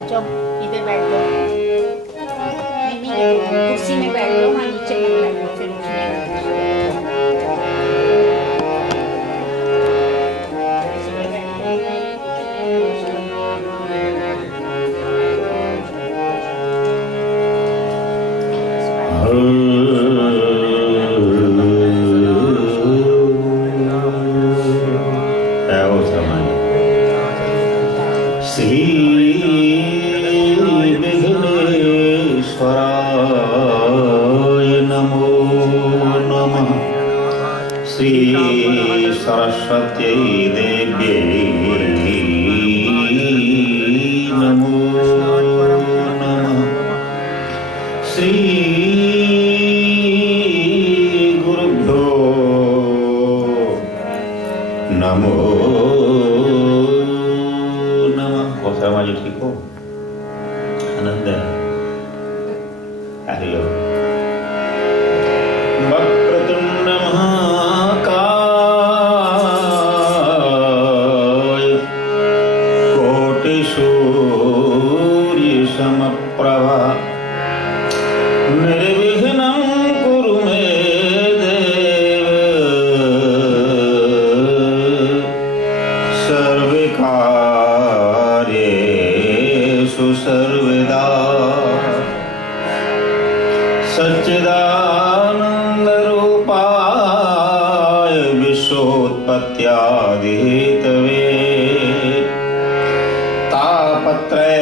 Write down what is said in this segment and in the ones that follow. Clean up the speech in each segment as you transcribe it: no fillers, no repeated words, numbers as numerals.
चलो इधर बैठ जाओ। नहीं कुर्सी में बैठ जाओ, हाँ नीचे मत बैठो, फिर श्री सरस्वत्यै देव्यै नमो नमः। श्री गुरुभ्यो नमो नमः। और शर्मा जी ठीक हो? आनंद है? हरिओम। वक्रतुंड महाकाय कोटिसूर्यसमप्रभा निर्विघ्नं कुरु मे देव सर्वकार्येषु सर्वदा सच्चिदानन्दरूपाय विश्वोत्पत्त्यादिहेतवे तापत्रय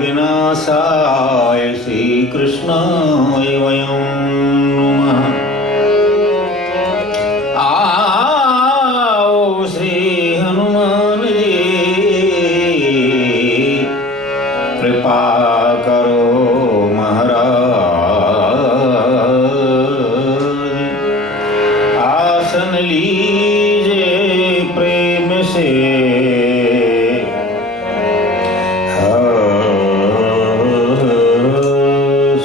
विनाशाय श्रीकृष्णाय वयं नमः। आओ श्री हनुमान जी कृपा करो आसन लीजे प्रेम से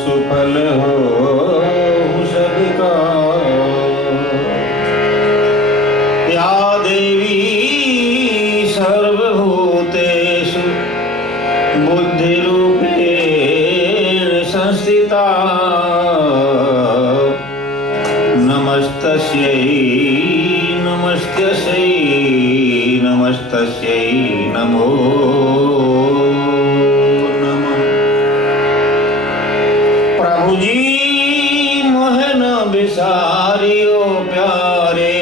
सुफल हो सबका। या देवी सर्वभूतेषु बुद्धिरूपेण संस्थिता नमस्तस्यै नमस्तस्यै नमस्तस्यै नमो नमः। प्रभु जी मोहे न बिसारियो प्यारे,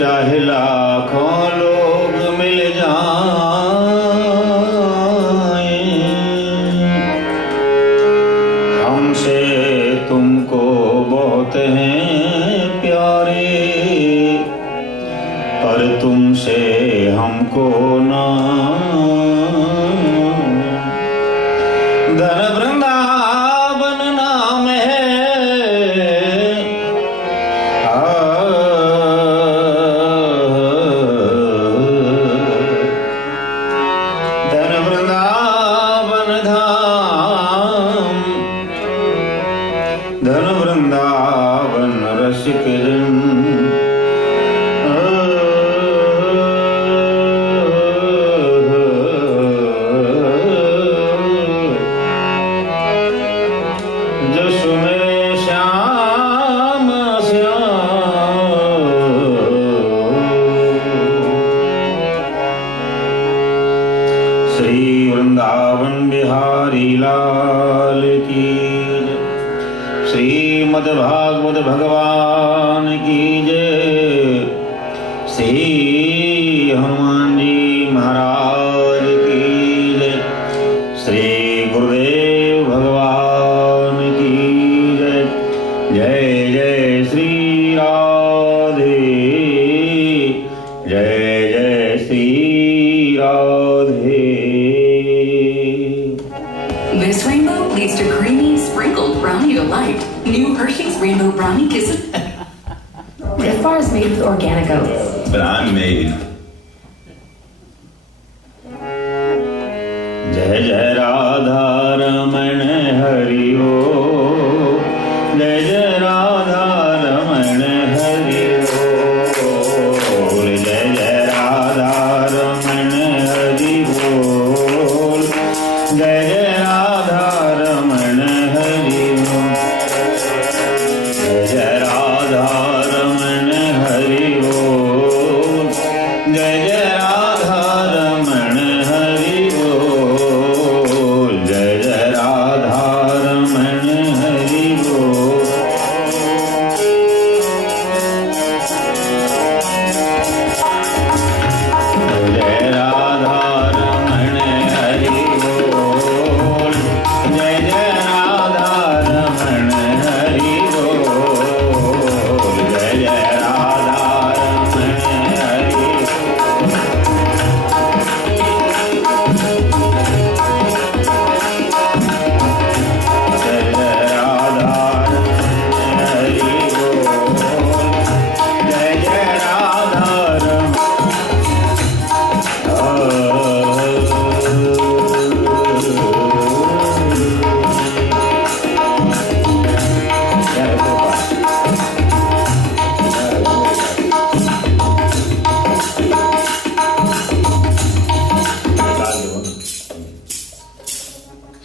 चाहे लाखों लोग मिल जाएं, हमसे तुमको बहुत हैं प्यारे, पर तुमसे हमको ना। धन वृंदावन नाम है धन वृंदावन धाम, धन वृंदावन रसिक जन। जसु में श्याम श्री वृंदावन बिहारी लाल की जय। श्रीमद्भागवत भगवान की जय। श्री हनुमान जी महाराज की जय। श्री गुरुदेव भगवान की जय। जय जय श्री राधे, जय जय Shri Radhe. This rainbow leads to creamy, sprinkled brownie delight. New Hershey's Rainbow Brownie Kisses. This bar is made with organic oats. But I'm made. जय जय राधा रमण हरि ओ, जय जय राधा रमण हरि ओ, जय जय राधा रमण हरि ओ।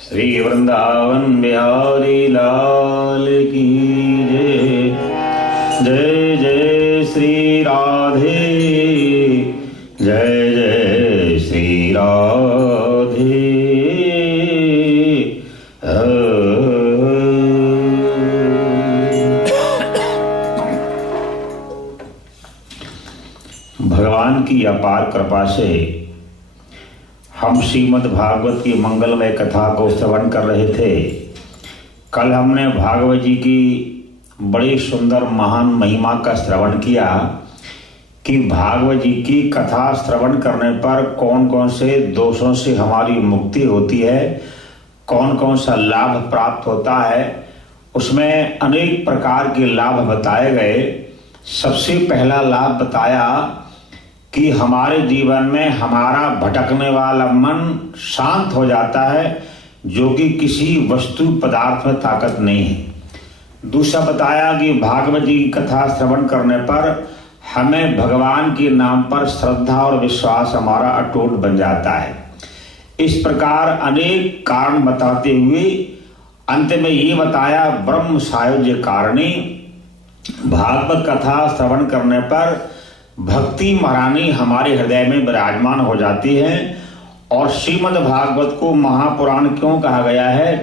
श्री वृंदावन बिहारी लाल की जय। जय जय श्री राधे, जय जय श्री राधे। भगवान की अपार कृपा से हम श्रीमद् भागवत की मंगलमय कथा को श्रवण कर रहे थे। कल हमने भागवत जी की बड़ी सुंदर महान महिमा का श्रवण किया कि भागवत जी की कथा श्रवण करने पर कौन कौन से दोषों से हमारी मुक्ति होती है, कौन कौन सा लाभ प्राप्त होता है। उसमें अनेक प्रकार के लाभ बताए गए। सबसे पहला लाभ बताया कि हमारे जीवन में हमारा भटकने वाला मन शांत हो जाता है, जो कि किसी वस्तु पदार्थ में ताकत नहीं है। दूसरा बताया कि भागवत जी की कथा श्रवण करने पर हमें भगवान के नाम पर श्रद्धा और विश्वास हमारा अटूट बन जाता है। इस प्रकार अनेक कारण बताते हुए अंत में ये बताया ब्रह्म सायुज्य कारणी। भागवत कथा श्रवण करने पर भक्ति महारानी हमारे हृदय में विराजमान हो जाती है। और श्रीमद् भागवत को महापुराण क्यों कहा गया है?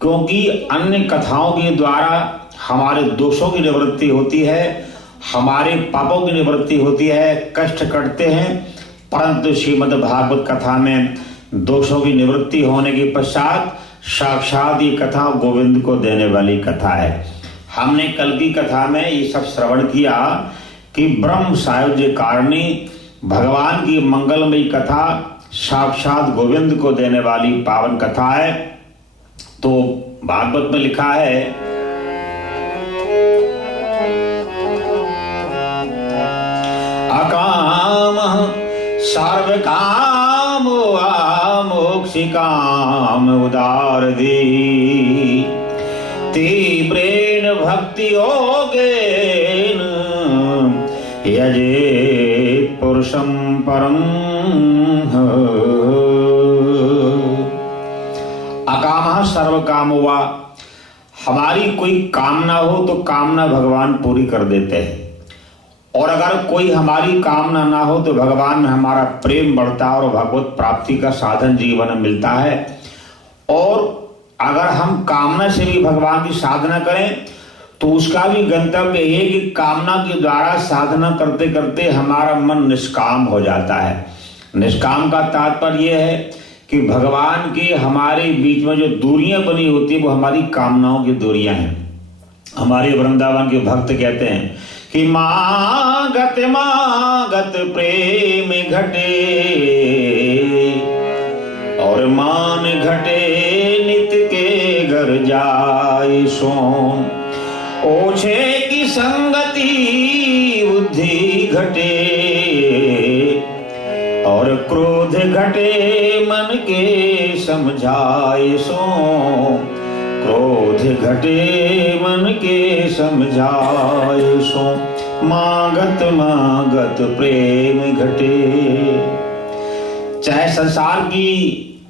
क्योंकि अन्य कथाओं के द्वारा हमारे दोषों की निवृत्ति होती है, हमारे पापों की निवृत्ति होती है, कष्ट कटते हैं। परंतु श्रीमद् भागवत कथा में दोषों की निवृत्ति होने के पश्चात साक्षात ये कथा गोविंद को देने वाली कथा है। हमने कल की कथा में ये सब श्रवण किया कि ब्रह्म सायुज्य कारणी भगवान की मंगलमयी कथा साक्षात गोविंद को देने वाली पावन कथा है। तो भागवत में लिखा है, अकाम सर्व काम मोक्षिकाम उदार दी तीव्रेण भक्ति योगेन यजेत पुरुषं परम। अकामः सर्व कामो वा, हमारी कोई कामना हो तो कामना भगवान पूरी कर देते हैं। और अगर कोई हमारी कामना ना हो तो भगवान में हमारा प्रेम बढ़ता है और भगवत प्राप्ति का साधन जीवन में मिलता है। और अगर हम कामना से भी भगवान की साधना करें तो उसका भी गंतव्य है कि कामना के द्वारा साधना करते करते हमारा मन निष्काम हो जाता है। निष्काम का तात्पर्य यह है कि भगवान के हमारे बीच में जो दूरियां बनी होती है वो हमारी कामनाओं की दूरियां हैं। हमारे वृंदावन के भक्त कहते हैं कि मागत प्रेम घटे और मान घटे नित के घर जाए सोम। ओछे की संगति बुद्धि घटे और क्रोध घटे मन के समझाए सो। क्रोध घटे मन के समझाए सो। मागत प्रेम घटे। चाहे संसार की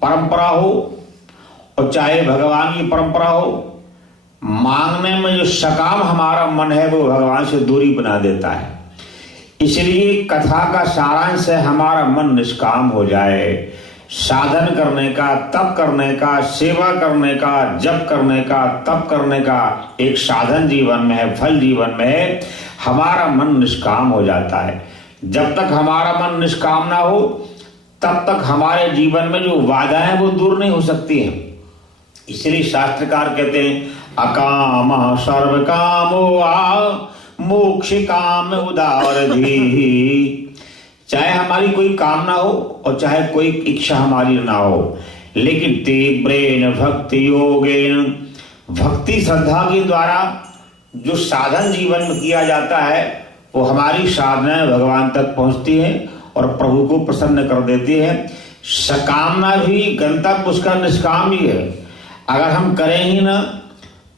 परंपरा हो और चाहे भगवान की परंपरा हो, मांगने में जो सकाम हमारा मन है वो भगवान से दूरी बना देता है। इसलिए कथा का सारांश है हमारा मन निष्काम हो जाए। साधन करने का, तप करने का, सेवा करने का, जप करने का, तप करने का एक साधन जीवन में है, फल जीवन में है। हमारा मन निष्काम हो जाता है। जब तक हमारा मन निष्काम ना हो तब तक हमारे जीवन में जो बाधाएं वो दूर नहीं हो सकती हैं। इसलिए शास्त्रकार कहते हैं अकाम सर्व कामो मोक्ष काम उदार धी। चाहे हमारी कोई कामना हो और चाहे कोई इच्छा हमारी ना हो, लेकिन तीव्रेण भक्ति योगेन, भक्ति श्रद्धा के द्वारा जो साधन जीवन में किया जाता है वो हमारी साधनाएं भगवान तक पहुंचती हैं और प्रभु को प्रसन्न कर देती है। सकामना भी गंतव्य उसका निष्काम ही है। अगर हम करें ही ना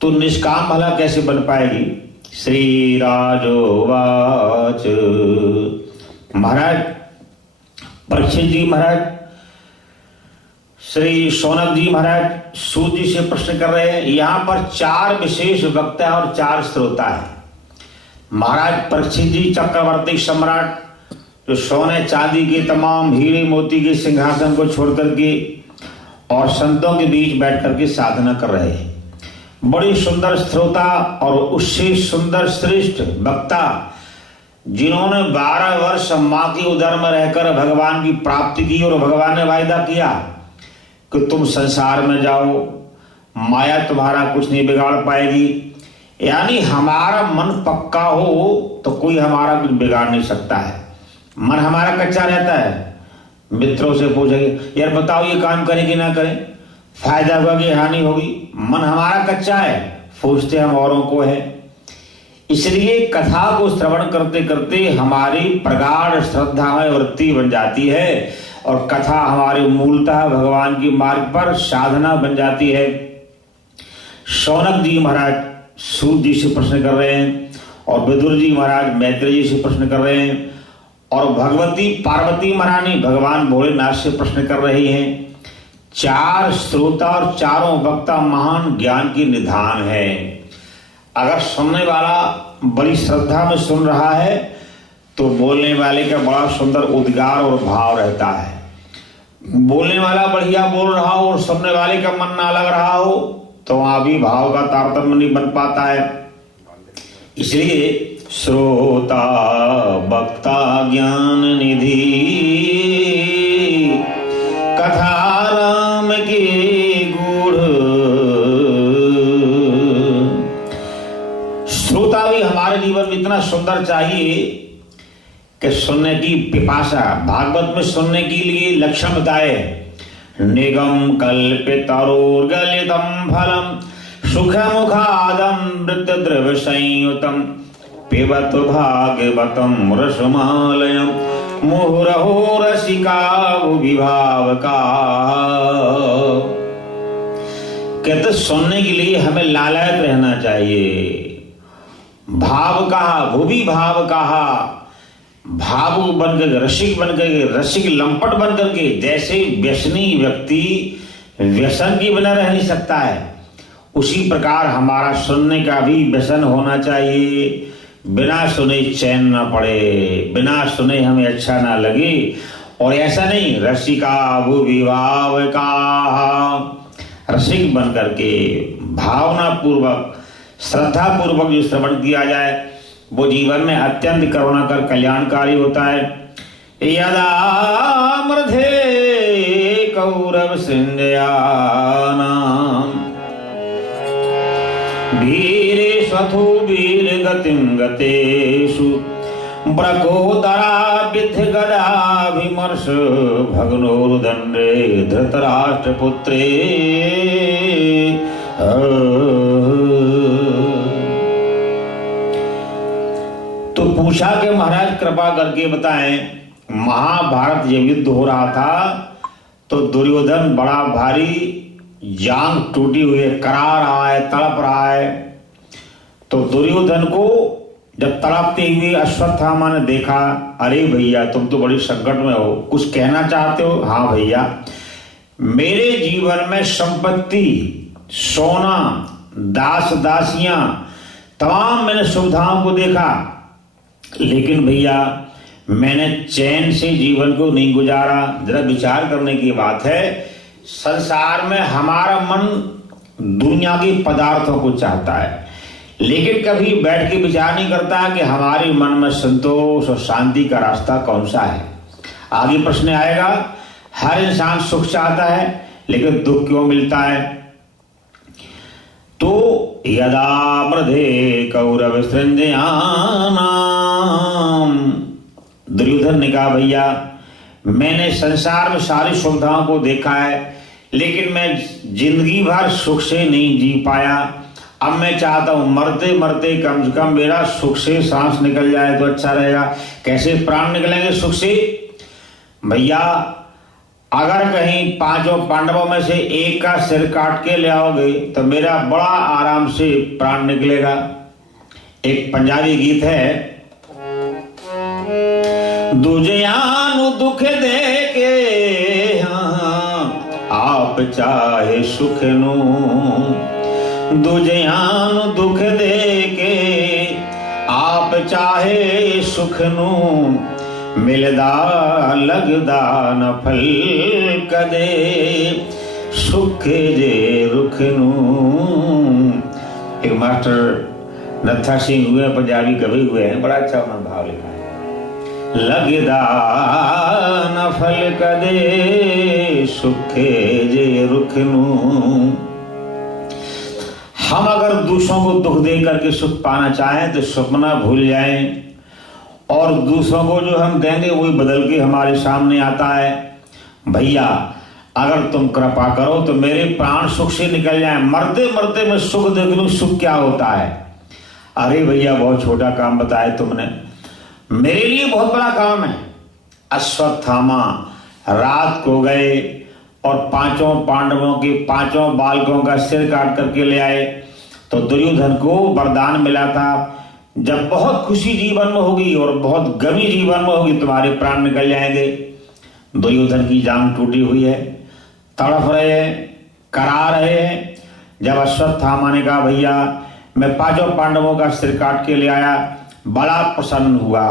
तो निष्काम भला कैसे बन पाएगी। श्री राजोवाच, महाराज परीक्षित जी महाराज श्री शौनक जी महाराज सूत जी से प्रश्न कर रहे हैं। यहाँ पर 4 विशेष वक्ता और 4 श्रोता है। महाराज परीक्षित जी चक्रवर्ती सम्राट जो सोने चांदी के तमाम हीरे मोती के सिंहासन को छोड़ करके और संतों के बीच बैठ करके साधना कर रहे हैं। बड़ी सुंदर श्रोता और उससे सुंदर श्रेष्ठ वक्ता जिन्होंने 12 वर्ष माँ की उदर में रहकर भगवान की प्राप्ति की और भगवान ने वायदा किया कि तुम संसार में जाओ, माया तुम्हारा कुछ नहीं बिगाड़ पाएगी। यानी हमारा मन पक्का हो तो कोई हमारा कुछ बिगाड़ नहीं सकता है। मन हमारा कच्चा रहता है, मित्रों से पूछेंगे यार बताओ ये काम करें कि ना करें, फायदा होगा कि हानि होगी। मन हमारा कच्चा है, पूछते हम औरों को है। इसलिए कथा को श्रवण करते करते हमारी प्रगाढ़ श्रद्धा में वृत्ति बन जाती है और कथा हमारे मूलतः भगवान की मार्ग पर साधना बन जाती है। शौनक जी महाराज सूत जी से प्रश्न कर रहे हैं और विदुर जी महाराज मैत्रेय जी से प्रश्न कर रहे हैं और भगवती पार्वती महारानी भगवान भोलेनाथ से प्रश्न कर रही हैं। 4 श्रोता और चारों वक्ता महान ज्ञान की निधान है। अगर सुनने वाला बड़ी श्रद्धा में सुन रहा है तो बोलने वाले का बड़ा सुंदर उद्गार और भाव रहता है। बोलने वाला बढ़िया बोल रहा हो और सुनने वाले का मन ना लग रहा हो तो वहां भी भाव का तारतम्य नहीं बन पाता है। इसलिए श्रोता वक्ता ज्ञान निधि कथा राम के गूढ़। श्रोता भी हमारे जीवन में इतना सुंदर चाहिए कि सुनने की पिपासा। भागवत में सुनने के लिए लक्षण बताए, निगम कल्पितरोर्गलितम फलम सुख मुखादमृत द्रव संयुतम पिबत भागवतम रसमालयम मुहुरहो रसिका विभावका। कहते सुनने के लिए हमें लालायत रहना चाहिए। भाव कहा, भूवि भाव कहा, भावुक बनकर रसिक बनकर रसिक लंपट बन करके। जैसे व्यसनी व्यक्ति व्यसन की बिना रह नहीं सकता है, उसी प्रकार हमारा सुनने का भी व्यसन होना चाहिए। बिना सुने चैन ना पड़े, बिना सुने हमें अच्छा ना लगे। और ऐसा नहीं, रसिका वो विभाव का रसिक बन करके भावना पूर्वक श्रद्धा पूर्वक जो श्रवण किया जाए वो जीवन में अत्यंत करुणाकर कल्याणकारी होता है। यदा मृधे कौरव सिंधयानाम वीरेष्वथो वीर गतिं गतेषु ब्रकोदरा विद्ध गदाभिमर्श भग्नोर्दण्डे धृतराष्ट्रपुत्रे। तो पूछा कि महाराज कृपा करके बताएं, महाभारत जब युद्ध हो रहा था तो दुर्योधन बड़ा भारी जांग टूटी हुई है, करा रहा है, तड़प रहा है। तो दुर्योधन को जब तड़पते हुए अश्वत्थामा ने देखा, अरे भैया तुम तो बड़ी संकट में हो, कुछ कहना चाहते हो? हाँ भैया, मेरे जीवन में संपत्ति, सोना, दास दासियां, तमाम मैंने सुविधाओं को देखा, लेकिन भैया मैंने चैन से जीवन को नहीं गुजारा। जरा विचार करने की बात है। संसार में हमारा मन दुनिया के पदार्थों को चाहता है, लेकिन कभी बैठ के विचार नहीं करता कि हमारे मन में संतोष और शांति का रास्ता कौन सा है। आगे प्रश्न आएगा, हर इंसान सुख चाहता है लेकिन दुख क्यों मिलता है? तो यदा मृधे कौरव सृंजयानाम, दुर्योधन ने कहा भैया मैंने संसार में सारी सुविधाओं को देखा है, लेकिन मैं जिंदगी भर सुख से नहीं जी पाया। अब मैं चाहता हूं मरते मरते कम से कम मेरा सुख से सांस निकल जाए तो अच्छा रहेगा। कैसे प्राण निकलेंगे सुख से? भैया अगर कहीं 5 पांडवों में से एक का सिर काट के ले आओगे तो मेरा बड़ा आराम से प्राण निकलेगा। एक पंजाबी गीत है, दूजियां नू दुख दे के आप आप चाहे सुख नू दुजियान दुख दे के, आप चाहे सुख नू मिलदा लगदा न फल कदे, सुख जे रुख नू। एक मास्टर नत्था सिंह हुए, पंजाबी कवि हुए हैं, बड़ा अच्छा उन्होंने भाव लिखा है। लगदा न फल कदे, सुख जे रुख नू। हम अगर दूसरों को दुख दे करके सुख पाना चाहें तो सपना भूल जाएं, और दूसरों को जो हम देंगे वही बदल के हमारे सामने आता है। भैया अगर तुम कृपा करो तो मेरे प्राण सुख से निकल जाएं, मरते मरते मैं सुख देख लूं, सुख क्या होता है। अरे भैया बहुत छोटा काम बताया तुमने, मेरे लिए बहुत बड़ा काम है। अश्वत्थामा रात को गए और पांचों पांडवों के पांचों बालकों का सिर काट करके ले आए। तो दुर्योधन को वरदान मिला था, जब बहुत खुशी जीवन में होगी और बहुत गमी जीवन में होगी तुम्हारे प्राण निकल जाएंगे। दुर्योधन की जान टूटी हुई है, तड़प रहे हैं, करा रहे हैं। जब अश्वत्थामा ने कहा भैया मैं पांचों पांडवों का सिर काट के ले आया, बड़ा प्रसन्न हुआ,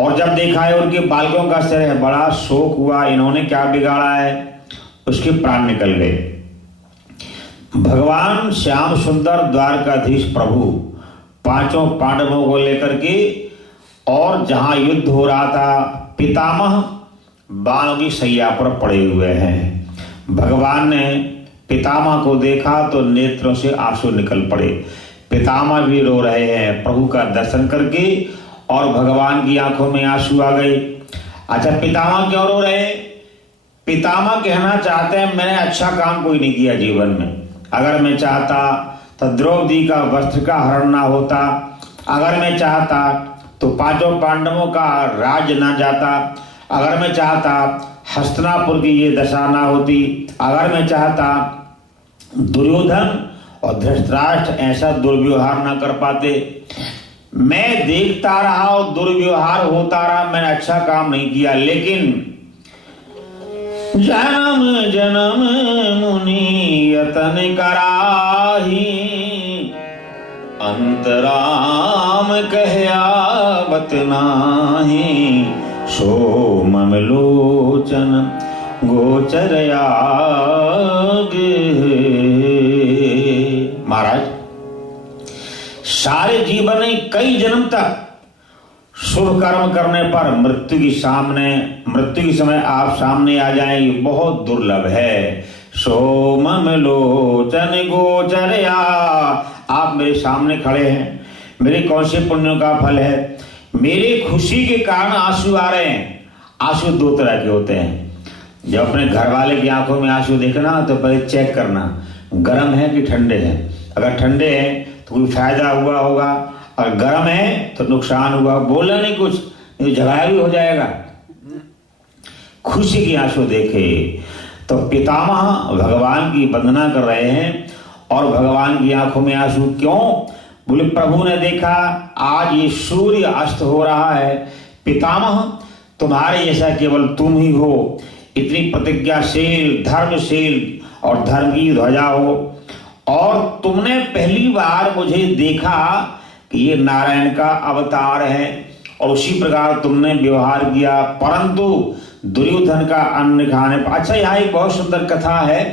और जब देखा है उनके बालकों का सिर है, बड़ा शोक हुआ, इन्होंने क्या बिगाड़ा है, उसके प्राण निकल गए। भगवान श्याम सुंदर द्वारकाधीश प्रभु पांचों पांडवों को लेकर के, और जहां युद्ध हो रहा था पितामह बाणों की सैया पर पड़े हुए हैं। भगवान ने पितामह को देखा तो नेत्रों से आंसू निकल पड़े। पितामह भी रो रहे हैं प्रभु का दर्शन करके, और भगवान की आंखों में आंसू आ गए। अच्छा पितामह क्यों रो रहे? पितामह कहना चाहते हैं मैंने अच्छा काम कोई नहीं किया जीवन में। अगर मैं चाहता तो द्रौपदी का वस्त्र का हरण ना होता, अगर मैं चाहता तो पांचों पांडवों का राज ना जाता, अगर मैं चाहता हस्तिनापुर की ये दशा ना होती, अगर मैं चाहता दुर्योधन और धृतराष्ट्र ऐसा दुर्व्यवहार ना कर पाते। मैं देखता रहा और दुर्व्यवहार होता रहा, मैंने अच्छा काम नहीं किया। लेकिन जन्म जन्म मुनि यतन कराही, अंतराम कहया बत नाही, सो मम लोचन गोचर आगे। महाराज सारे जीवन में कई जन्म तक शुभ कर्म करने पर मृत्यु के समय आप सामने आ जाएं, ये बहुत दुर्लभ है। सो मम लोचन गोचरया, आप मेरे सामने खड़े हैं, मेरे कौन से पुण्यों का फल है? मेरे खुशी के कारण आंसू आ रहे हैं। आंसू दो तरह के होते हैं। जब अपने घर वाले की आंखों में आंसू देखना तो पहले चेक करना गर्म है कि ठंडे हैं। अगर ठंडे हैं तो कोई फायदा हुआ होगा, और गर्म है तो नुकसान हुआ। बोलना नहीं कुछ, नहीं झगड़ा भी हो जाएगा। खुशी की आंसू देखे तो पितामह भगवान की वंदना कर रहे हैं, और भगवान की आंखों में आंसू क्यों? बोले प्रभु ने देखा आज ये सूर्य अस्त हो रहा है, पितामह तुम्हारे जैसा केवल तुम ही हो, इतनी प्रतिज्ञाशील धर्मशील और धर्म की ध्वजा हो, और तुमने पहली बार मुझे देखा कि ये नारायण का अवतार है, और उसी प्रकार तुमने व्यवहार किया, परंतु दुर्योधन का अन्न खाने पर। अच्छा यहाँ एक बहुत सुंदर कथा है।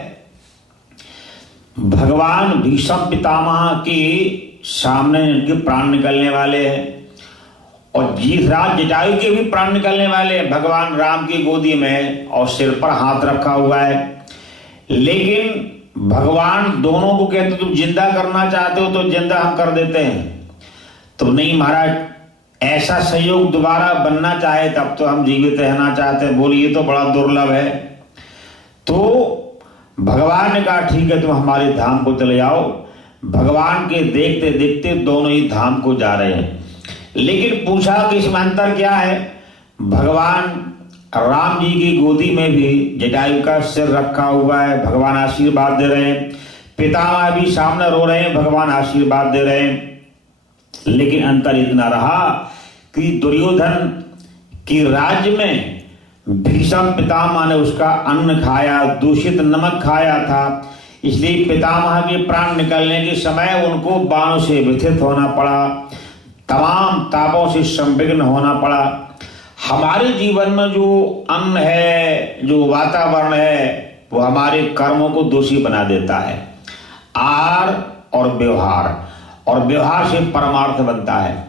भगवान भीष्म पितामह के सामने इनके प्राण निकलने वाले हैं, और जीतराज जटायु के भी प्राण निकलने वाले हैं भगवान राम की गोदी में, और सिर पर हाथ रखा हुआ है। लेकिन भगवान दोनों को कहते तुम जिंदा करना चाहते हो तो जिंदा हम कर देते हैं। तो नहीं महाराज, ऐसा संयोग दोबारा बनना चाहे तब तो हम जीवित रहना चाहते हैं। बोलिए तो बड़ा दुर्लभ है। तो भगवान ने कहा ठीक है तुम हमारे धाम को चले जाओ। भगवान के देखते देखते दोनों ही धाम को जा रहे हैं। लेकिन पूछा कि इसमें अंतर क्या है? भगवान राम जी की गोदी में भी जटायु का सिर रखा हुआ है, भगवान आशीर्वाद दे रहे हैं। पितामह भी सामने रो रहे हैं, भगवान आशीर्वाद दे रहे हैं। लेकिन अंतर इतना रहा कि दुर्योधन की राज्य में भीष्म पितामह ने उसका अन्न खाया, दूषित नमक खाया था, इसलिए पितामह के प्राण निकलने के समय उनको बाणों से व्यथित होना पड़ा, तमाम तापों से संविघ्न होना पड़ा। हमारे जीवन में जो अन्न है, जो वातावरण है, वो हमारे कर्मों को दोषी बना देता है। आहार और व्यवहार से परमार्थ बनता है।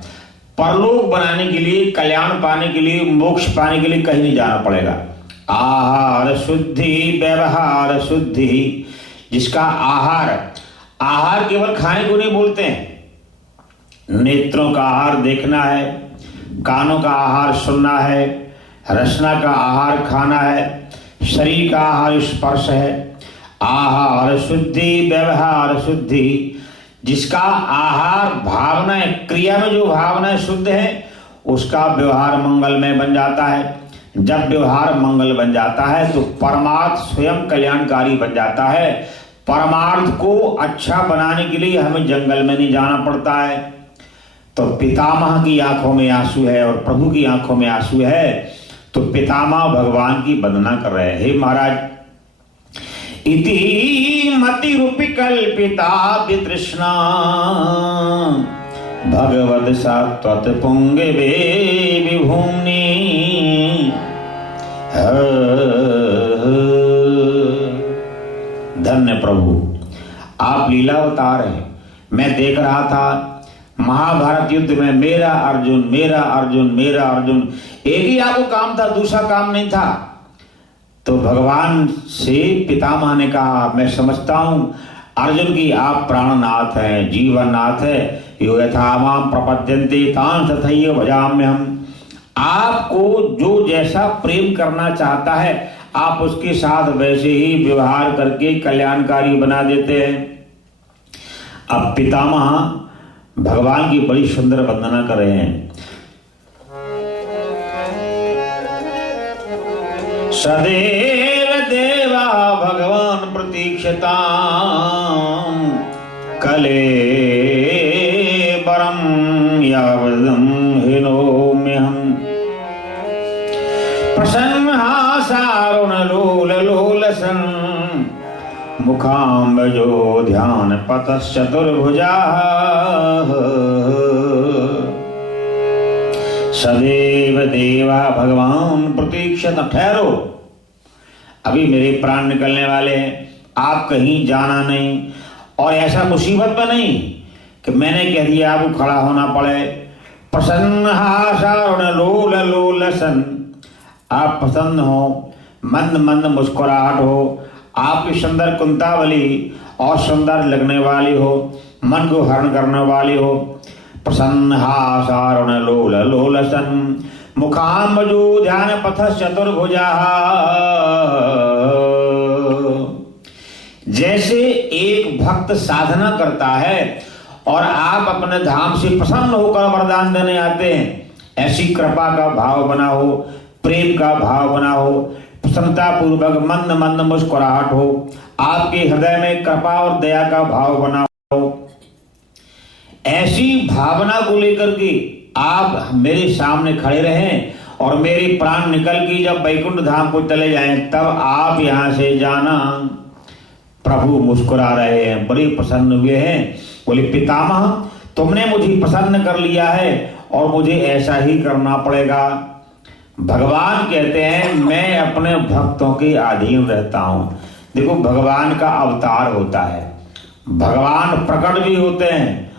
परलोक बनाने के लिए, कल्याण पाने के लिए, मोक्ष पाने के लिए कहीं नहीं जाना पड़ेगा। आहार शुद्धि, व्यवहार शुद्धि। जिसका आहार केवल खाने को नहीं बोलते हैं। नेत्रों का आहार देखना है, कानों का आहार सुनना है, रसना का आहार खाना है, शरीर का आहार स्पर्श है। आहार शुद्धि, व्यवहार शुद्धि। जिसका आहार भावनाएं, क्रिया में जो भावनाएं शुद्ध है, उसका व्यवहार मंगलमय बन जाता है। जब व्यवहार मंगल बन जाता है तो परमार्थ स्वयं कल्याणकारी बन जाता है। परमार्थ को अच्छा बनाने के लिए हमें जंगल में नहीं जाना पड़ता है। तो पितामह की आंखों में आंसू है और प्रभु की आंखों में आंसू है, तो पितामह भगवान की वंदना कर रहे हैं। हे महाराज, इति मति रूपी कल्पिता वितृष्णा भगवद सात्वत पुंगे विभूमि। धन्य प्रभु, आप लीला अवतार हैं। मैं देख रहा था महाभारत युद्ध में मेरा अर्जुन, मेरा अर्जुन, मेरा अर्जुन, एक ही आपको काम था, दूसरा काम नहीं था। तो भगवान से पितामह ने कहा, मैं समझता हूं अर्जुन की आप प्राणनाथ हैं, जीवननाथ है। यो यथा माम प्रपद्यन्ते तां तथैव भजाम्यहम्। आपको जो जैसा प्रेम करना चाहता है, आप उसके साथ वैसे ही व्यवहार करके कल्याणकारी बना देते हैं। अब पितामह भगवान की बड़ी सुंदर वंदना कर रहे हैं। सदैव देवा भगवान प्रतीक्षतां कले परम यावदं हिनोम्यहम्। प्रसन्नहासारुणलोललोलसन् मुखाम्बजो ध्यान पतश्चतुर्भुजाः। सदैव देवा भगवान प्रतीक्षत। ठहरो, अभी मेरे प्राण निकलने वाले हैं, आप कहीं जाना नहीं। और ऐसा मुसीबत में नहीं कि मैंने कह दिया आपको खड़ा होना पड़े। प्रसन्न लोलसन, आप प्रसन्न हो, मंद मंद मुस्कुराहट हो, आपकी सुंदर कुंतावली और सुंदर लगने वाली हो, मन को हरण करने वाली हो। प्रसन्न लोलसन मुखाम्बजो ध्यान पथ चतुर्भुजा। जैसे एक भक्त साधना करता है और आप अपने धाम से प्रसन्न होकर वरदान देने आते हैं, ऐसी कृपा का भाव बना हो, प्रेम का भाव बना हो, प्रसन्नता पूर्वक मंद मंद मुस्कुराहट हो, आपके हृदय में कृपा और दया का भाव बना हो। ऐसी भावना को लेकर के आप मेरे सामने खड़े रहें और मेरे प्राण निकल के जब वैकुंठ धाम को चले जाएं, तब आप यहां से जाना। प्रभु मुस्कुरा रहे हैं, बड़े प्रसन्न हुए हैं। बोले पितामह, तुमने मुझे प्रसन्न कर लिया है और मुझे ऐसा ही करना पड़ेगा। भगवान कहते हैं, मैं अपने भक्तों के अधीन रहता हूं। देखो, भगवान का अवतार होता है, भगवान प्रकट भी होते हैं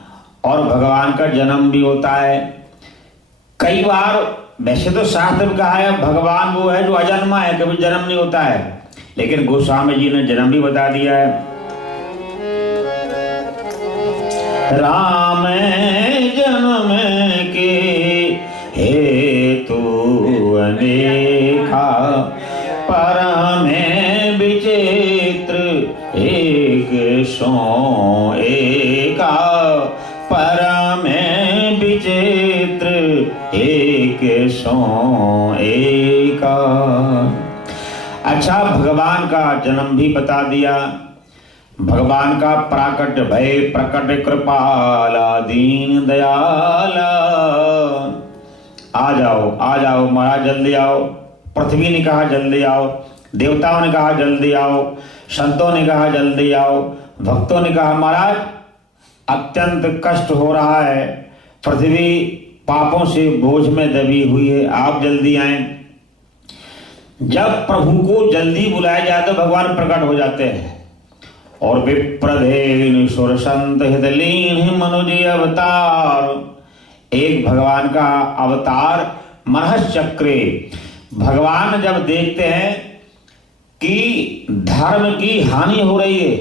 और भगवान का जन्म भी होता है। कई बार वैसे तो शास्त्र में कहा है भगवान वो है जो अजन्मा है, कभी जन्म नहीं होता है, लेकिन गोस्वामी जी ने जन्म भी बता दिया है। राम जन्म के हेतु अनेका, परम विचित्र एक सो एका, परम विचित्र एक सो एका। अच्छा, भगवान का जन्म भी बता दिया, भगवान का प्राकट भय प्रकट कृपाला दीन दयाला। आ जाओ महाराज, जल्दी आओ। पृथ्वी ने कहा जल्दी आओ, देवताओं ने कहा जल्दी आओ, संतों ने कहा जल्दी आओ, भक्तों ने कहा महाराज अत्यंत कष्ट हो रहा है, पृथ्वी पापों से बोझ में दबी हुई है, आप जल्दी आए। जब प्रभु को जल्दी बुलाया जाए तो भगवान प्रकट हो जाते हैं। और विप्रधेन सुर संत हितलीन मनुज अवतार, एक भगवान का अवतार मनहस चक्रे। भगवान जब देखते हैं कि धर्म की हानि हो रही है,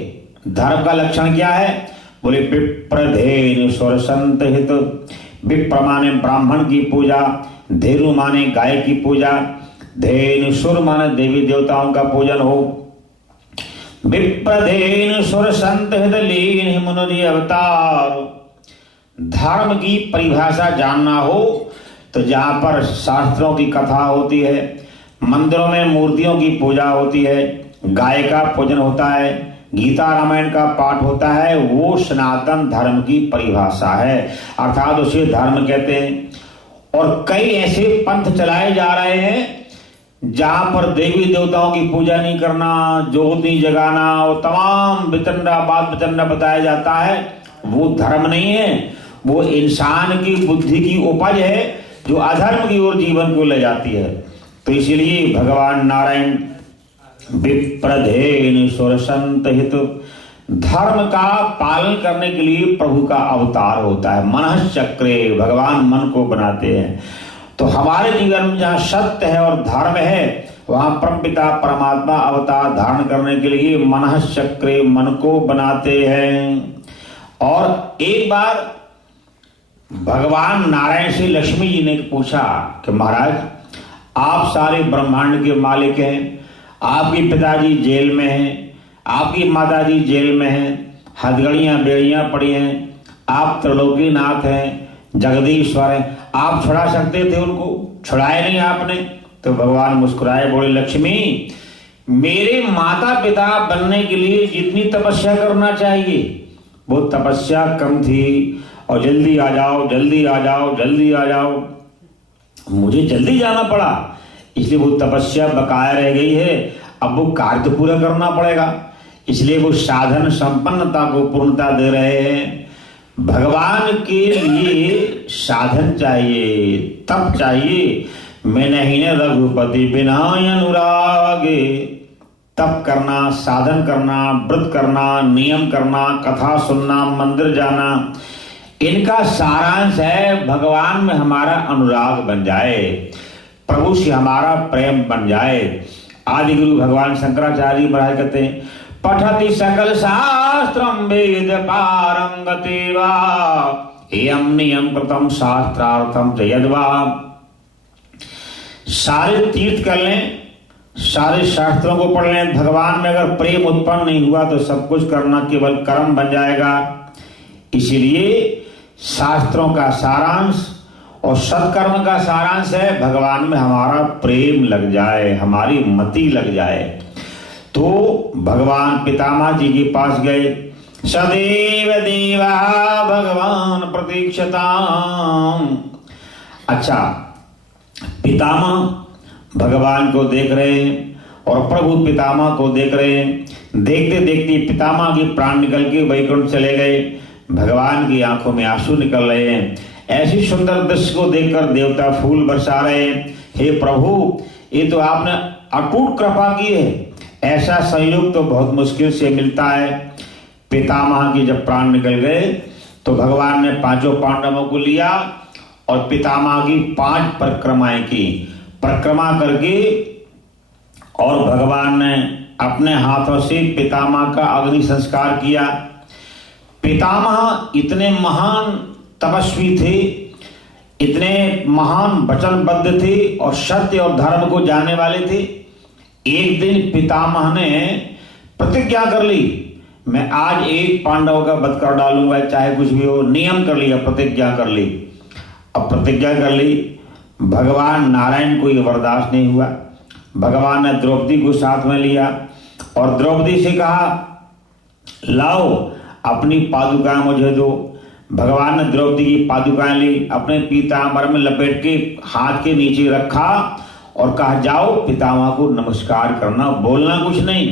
धर्म का लक्षण क्या है, बोले विप्रधेन सुर संत हित। विप्र माने ब्राह्मण की पूजा, धेनु माने गाय की पूजा, धेनु सुर माने देवी देवताओं का पूजन हो। विप्रधेन सुर संत हित लीन मुनि अवतार। धर्म की परिभाषा जानना हो तो जहां पर शास्त्रों की कथा होती है, मंदिरों में मूर्तियों की पूजा होती है, गाय का पूजन होता है, गीता रामायण का पाठ होता है, वो सनातन धर्म की परिभाषा है, अर्थात उसे धर्म कहते हैं। और कई ऐसे पंथ चलाए जा रहे हैं जहां पर देवी देवताओं की पूजा नहीं करना, जोत नहीं जगाना और तमाम वितंडा बताया जाता है, वो धर्म नहीं है, वो इंसान की बुद्धि की उपज है जो अधर्म की ओर जीवन को ले जाती है। तो इसलिए भगवान नारायण विप्रधेन सुर संत हित, धर्म का पालन करने के लिए प्रभु का अवतार होता है। मनहस चक्रे, भगवान मन को बनाते हैं। तो हमारे जीवन में जहाँ सत्य है और धर्म है, वहां परमपिता परमात्मा अवतार धारण करने के लिए मनहस चक्रे, मन को बनाते हैं। और एक बार भगवान नारायण से लक्ष्मी जी ने पूछा कि महाराज आप सारे ब्रह्मांड के मालिक हैं, आपके पिताजी जेल में हैं, आपकी माताजी जेल में हैं, हथगड़ियां बेड़ियां पड़ी हैं, आप त्रिलोकीनाथ हैं, जगदीश्वर हैं, आप छुड़ा सकते थे उनको, छुड़ाए नहीं आपने। तो भगवान मुस्कुराए, बोले लक्ष्मी मेरे माता पिता बनने के लिए जितनी तपस्या करना चाहिए वो तपस्या कम थी, और जल्दी आ जाओ जल्दी आ जाओ जल्दी आ जाओ, मुझे जल्दी जाना पड़ा, इसलिए वो तपस्या बकाया रह गई है, अब वो कार्य तो पूरा करना पड़ेगा, इसलिए वो साधन संपन्नता को पूर्णता दे रहे हैं। भगवान के लिए साधन चाहिए, तप चाहिए। मैं नहीं रघुपति बिना अनुरागे, तप करना, साधन करना, व्रत करना, नियम करना, कथा सुनना, मंदिर जाना, इनका सारांश है भगवान में हमारा अनुराग बन जाए, प्रभु से हमारा प्रेम बन जाए। आदि गुरु भगवान शंकराचार्य जी महाराज कहते हैं, पठति सकल शास्त्रम वेद पारंगते वा, एयम नियम कृतम शास्त्रार्थम जयद्वा। सारे तीर्थ कर लें, सारे शास्त्रों को पढ़ लें, भगवान में अगर प्रेम उत्पन्न नहीं हुआ तो सब कुछ करना केवल कर्म बन जाएगा। इसीलिए शास्त्रों का सारांश और सत्कर्म का सारांश है भगवान में हमारा प्रेम लग जाए, हमारी मति लग जाए। तो भगवान पितामह जी के पास गए, सदैव देवा भगवान प्रतीक्षताम। अच्छा, पितामह भगवान को देख रहे हैं और प्रभु पितामह को देख रहे हैं। देखते देखते पितामह के प्राण निकल के वैकुंठ चले गए, भगवान की आंखों में आंसू निकल रहे हैं। ऐसी सुंदर दृश्य को देखकर देवता फूल बरसा रहे हैं। हे प्रभु, ये तो आपने अटूट कृपा की है, ऐसा संयोग तो बहुत मुश्किल से मिलता है। पितामह की जब प्राण निकल गए तो भगवान ने पांचों पांडवों को लिया और पितामह की 5 परिक्रमाएं की। परिक्रमा करके और भगवान ने अपने हाथों से पितामह का अग्नि संस्कार किया। पितामह इतने महान तपस्वी थे, इतने महान वचनबद्ध थे और सत्य और धर्म को जानने वाले थे। एक दिन पितामह ने प्रतिज्ञा कर ली, मैं आज एक पांडव का वध कर डालूंगा, चाहे कुछ भी हो। नियम कर लिया, प्रतिज्ञा कर ली। अब प्रतिज्ञा कर ली, भगवान नारायण को यह बर्दाश्त नहीं हुआ। भगवान ने द्रौपदी को साथ में लिया और द्रौपदी से कहा, लाओ अपनी पादुकाएं मुझे दो। भगवान ने द्रौपदी की पादुकाएं ली, अपने पीतांबर में लपेट के हाथ के नीचे रखा और कहा जाओ पितामह को नमस्कार करना, बोलना कुछ नहीं।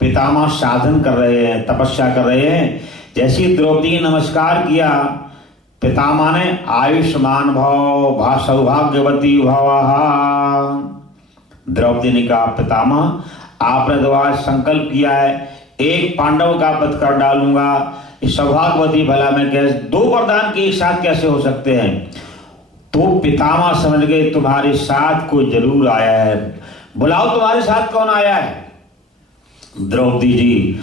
पितामह साधन कर रहे हैं, तपस्या कर रहे हैं। जैसे द्रौपदी ने नमस्कार किया, पितामह ने आयुष्मान भव सौभाग्यवती भव। द्रौपदी ने कहा पितामह आपने तो आज संकल्प किया है एक पांडव का वध कर डालूंगा, इस सौभाग्यवती भला मैं कैसे, दो वरदान के एक साथ कैसे हो सकते हैं। तो पितामह समझ गए तुम्हारे साथ कोई जरूर आया है, बुलाओ तुम्हारे साथ कौन आया है। द्रौपदी जी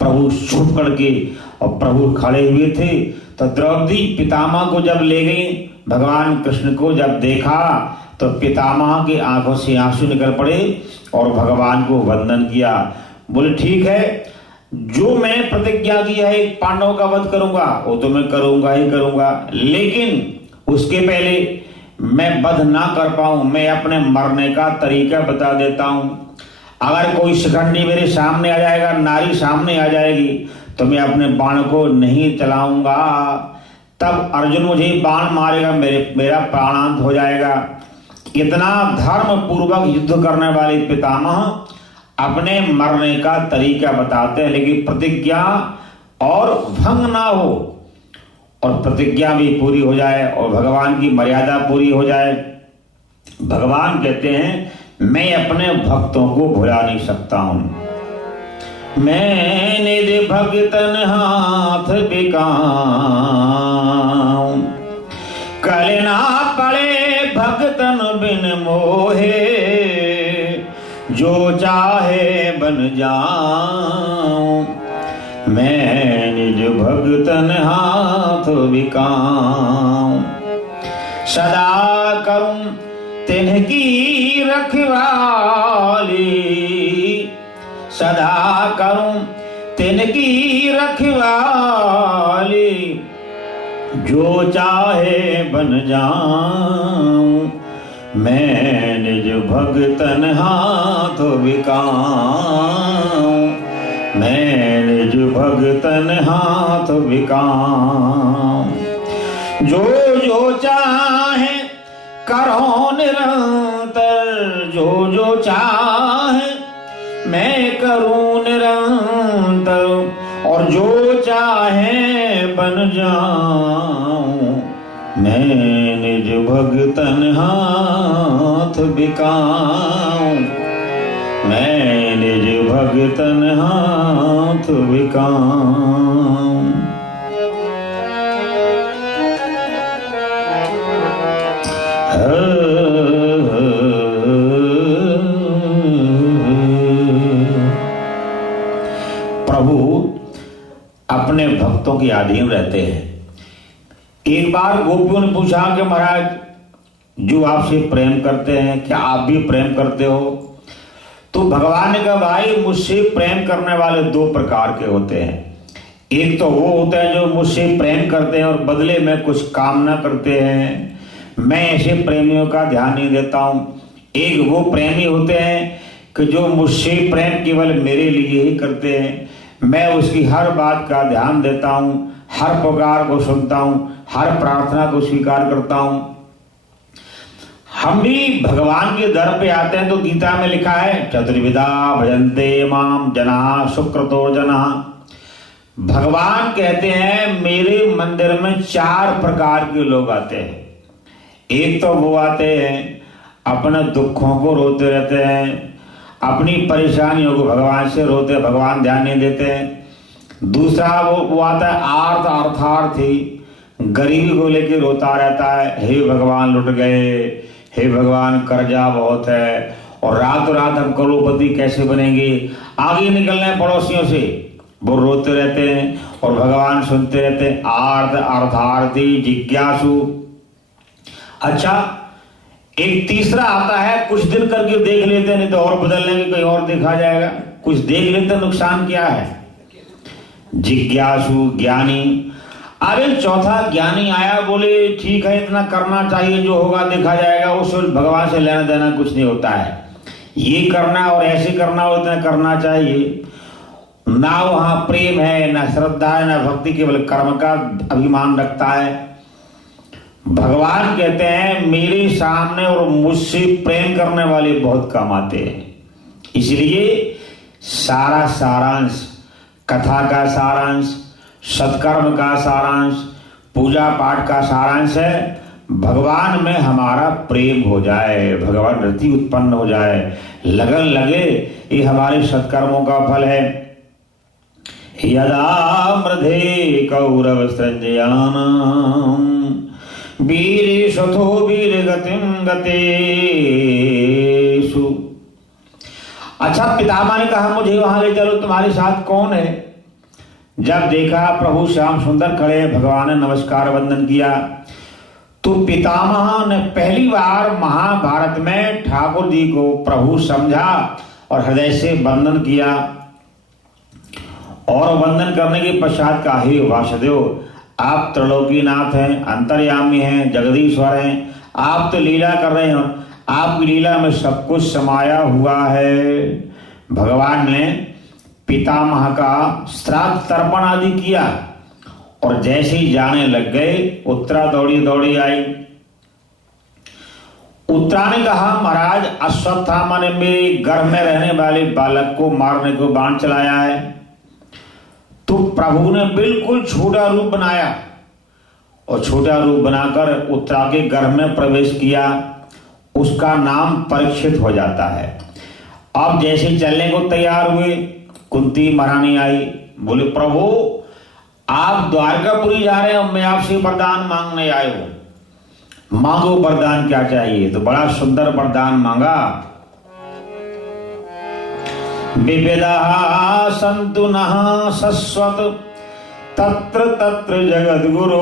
प्रभु छुप करके, और प्रभु खड़े हुए थे, तो द्रौपदी पितामह को जब ले गई, भगवान कृष्ण को जब देखा तो पितामह की आंखों से आंसू निकल पड़े और भगवान को वंदन किया। बोले ठीक है, जो मैंने प्रतिज्ञा की है एक पांडव का वध करूंगा वो तो मैं करूंगा ही करूंगा, लेकिन उसके पहले मैं वध ना कर पाऊं, मैं अपने मरने का तरीका बता देता हूं। अगर कोई शिखंडी मेरे सामने आ जाएगा, नारी सामने आ जाएगी, तो मैं अपने बाण को नहीं चलाऊंगा। तब अर्जुन मुझे बाण मारेगा, मेरा प्राणांत हो जाएगा। इतना धर्म पूर्वक युद्ध करने वाले पितामह अपने मरने का तरीका बताते हैं, लेकिन प्रतिज्ञा और भंग ना हो, और प्रतिज्ञा भी पूरी हो जाए और भगवान की मर्यादा पूरी हो जाए। भगवान कहते हैं मैं अपने भक्तों को भुला नहीं सकता हूं। मैं निधि भगतन हाथ बिकाऊं, कल ना पड़े भगतन बिन मोहे, जो चाहे बन जाऊं। मैं निज भगतन हाथ बिकाऊं, सदा करूं तिनकी रखवाली, सदा करूं तिनकी रखवाली, जो चाहे बन जाऊं। मैं निज भगतन हाथ बिकाऊं, मैं निज भगतन हाथ बिकाऊं। जो जो चाहे करो निरंतर, जो जो चाहे मैं करूं निरंतर, और जो चाहे बन जाऊं। मैं निज भगतन हाथ बिकाऊं, मैं निज भगतन हाथ बिकाऊं। प्रभु अपने भक्तों के अधीन रहते हैं। एक बार गोपियों ने पूछा कि महाराज जो आपसे प्रेम करते हैं क्या आप भी प्रेम करते हो? तो भगवान ने कहा भाई मुझसे प्रेम करने वाले दो प्रकार के होते हैं। एक तो वो होते हैं जो मुझसे प्रेम करते हैं और बदले में कुछ कामना करते हैं, मैं ऐसे प्रेमियों का ध्यान नहीं देता हूं। एक वो प्रेमी होते हैं कि जो मुझसे प्रेम केवल मेरे लिए ही करते हैं, मैं उसकी हर बात का ध्यान देता हूं, हर पुकार को सुनता हूं, हर प्रार्थना को स्वीकार करता हूं। हम भी भगवान के दर पे आते हैं तो गीता में लिखा है चतुर्विधा भजन्ते माम जना सुकृतो जना। भगवान कहते हैं मेरे मंदिर में चार प्रकार के लोग आते हैं। एक तो वो आते हैं अपने दुखों को रोते रहते हैं, अपनी परेशानियों को भगवान से रोते, भगवान ध्यान नहीं देते। दूसरा वो आता है आर्थ अर्थार्थी, गरीबी को लेके रोता रहता है, हे भगवान लुट गए, हे भगवान कर्जा बहुत है, और रातों रात हम करोड़पति कैसे बनेंगे, आगे निकलना है पड़ोसियों से, वो रोते रहते हैं और भगवान सुनते रहते हैं। आर्थ अर्थार्थी जिज्ञासु। अच्छा एक तीसरा आता है कुछ दिन करके देख लेते हैं, नहीं तो और बदल लेंगे, कहीं और देखा जाएगा, कुछ देख लेते हैं, नुकसान क्या है। जिज्ञासु ज्ञानी। अरे चौथा ज्ञानी आया, बोले ठीक है इतना करना चाहिए, जो होगा देखा जाएगा, उस भगवान से लेना देना कुछ नहीं होता है, ये करना और ऐसे करना और इतना करना चाहिए। ना वहां प्रेम है, ना श्रद्धा है, ना भक्ति, केवल कर्म का अभिमान रखता है। भगवान कहते हैं मेरे सामने और मुझसे प्रेम करने वाले बहुत कम आते हैं। इसलिए सारा सारांश, कथा का सारांश, सत्कर्म का सारांश, पूजा पाठ का सारांश है भगवान में हमारा प्रेम हो जाए, भगवान रति उत्पन्न हो जाए, लगन लगे, ये हमारे सत्कर्मों का फल है। यदा मृधे कौरव संजयानाम वीर स्वथो वीर गतिम गतेषु। अच्छा, पितामह ने कहा मुझे वहां ले चलो, तुम्हारे साथ कौन है? जब देखा प्रभु श्याम सुंदर खड़े, भगवान ने नमस्कार वंदन किया। तो पितामह ने पहली बार महाभारत में ठाकुर जी को प्रभु समझा और हृदय से वंदन किया। और वंदन करने के पश्चात कहा, हे वासुदेव, आप त्रिलोकीनाथ हैं, अंतर्यामी हैं, जगदीश्वर हैं, आप तो लीला कर रहे हो, आपकी लीला में सब कुछ समाया हुआ है। भगवान ने पितामह का श्राद्ध तर्पण आदि किया और जैसे ही जाने लग गए, उत्तरा दौड़ी दौड़ी आई। उत्तरा ने कहा, महाराज अश्वत्थामा ने मेरे गर्भ में रहने वाले बालक को मारने को बाण चलाया है। तो प्रभु ने बिल्कुल छोटा रूप बनाया और छोटा रूप बनाकर उत्तरा के गर्भ में प्रवेश किया। उसका नाम परीक्षित हो जाता है। अब जैसे चलने को तैयार हुए, कुंती महारानी आई, बोले प्रभु आप द्वारकापुरी जा रहे हो, मैं आपसे वरदान मांगने आए हूं, मांगो वरदान क्या चाहिए। तो बड़ा सुंदर वरदान मांगा। विविधा सन्तु नः शश्वत तत्र तत्र जगद्गुरो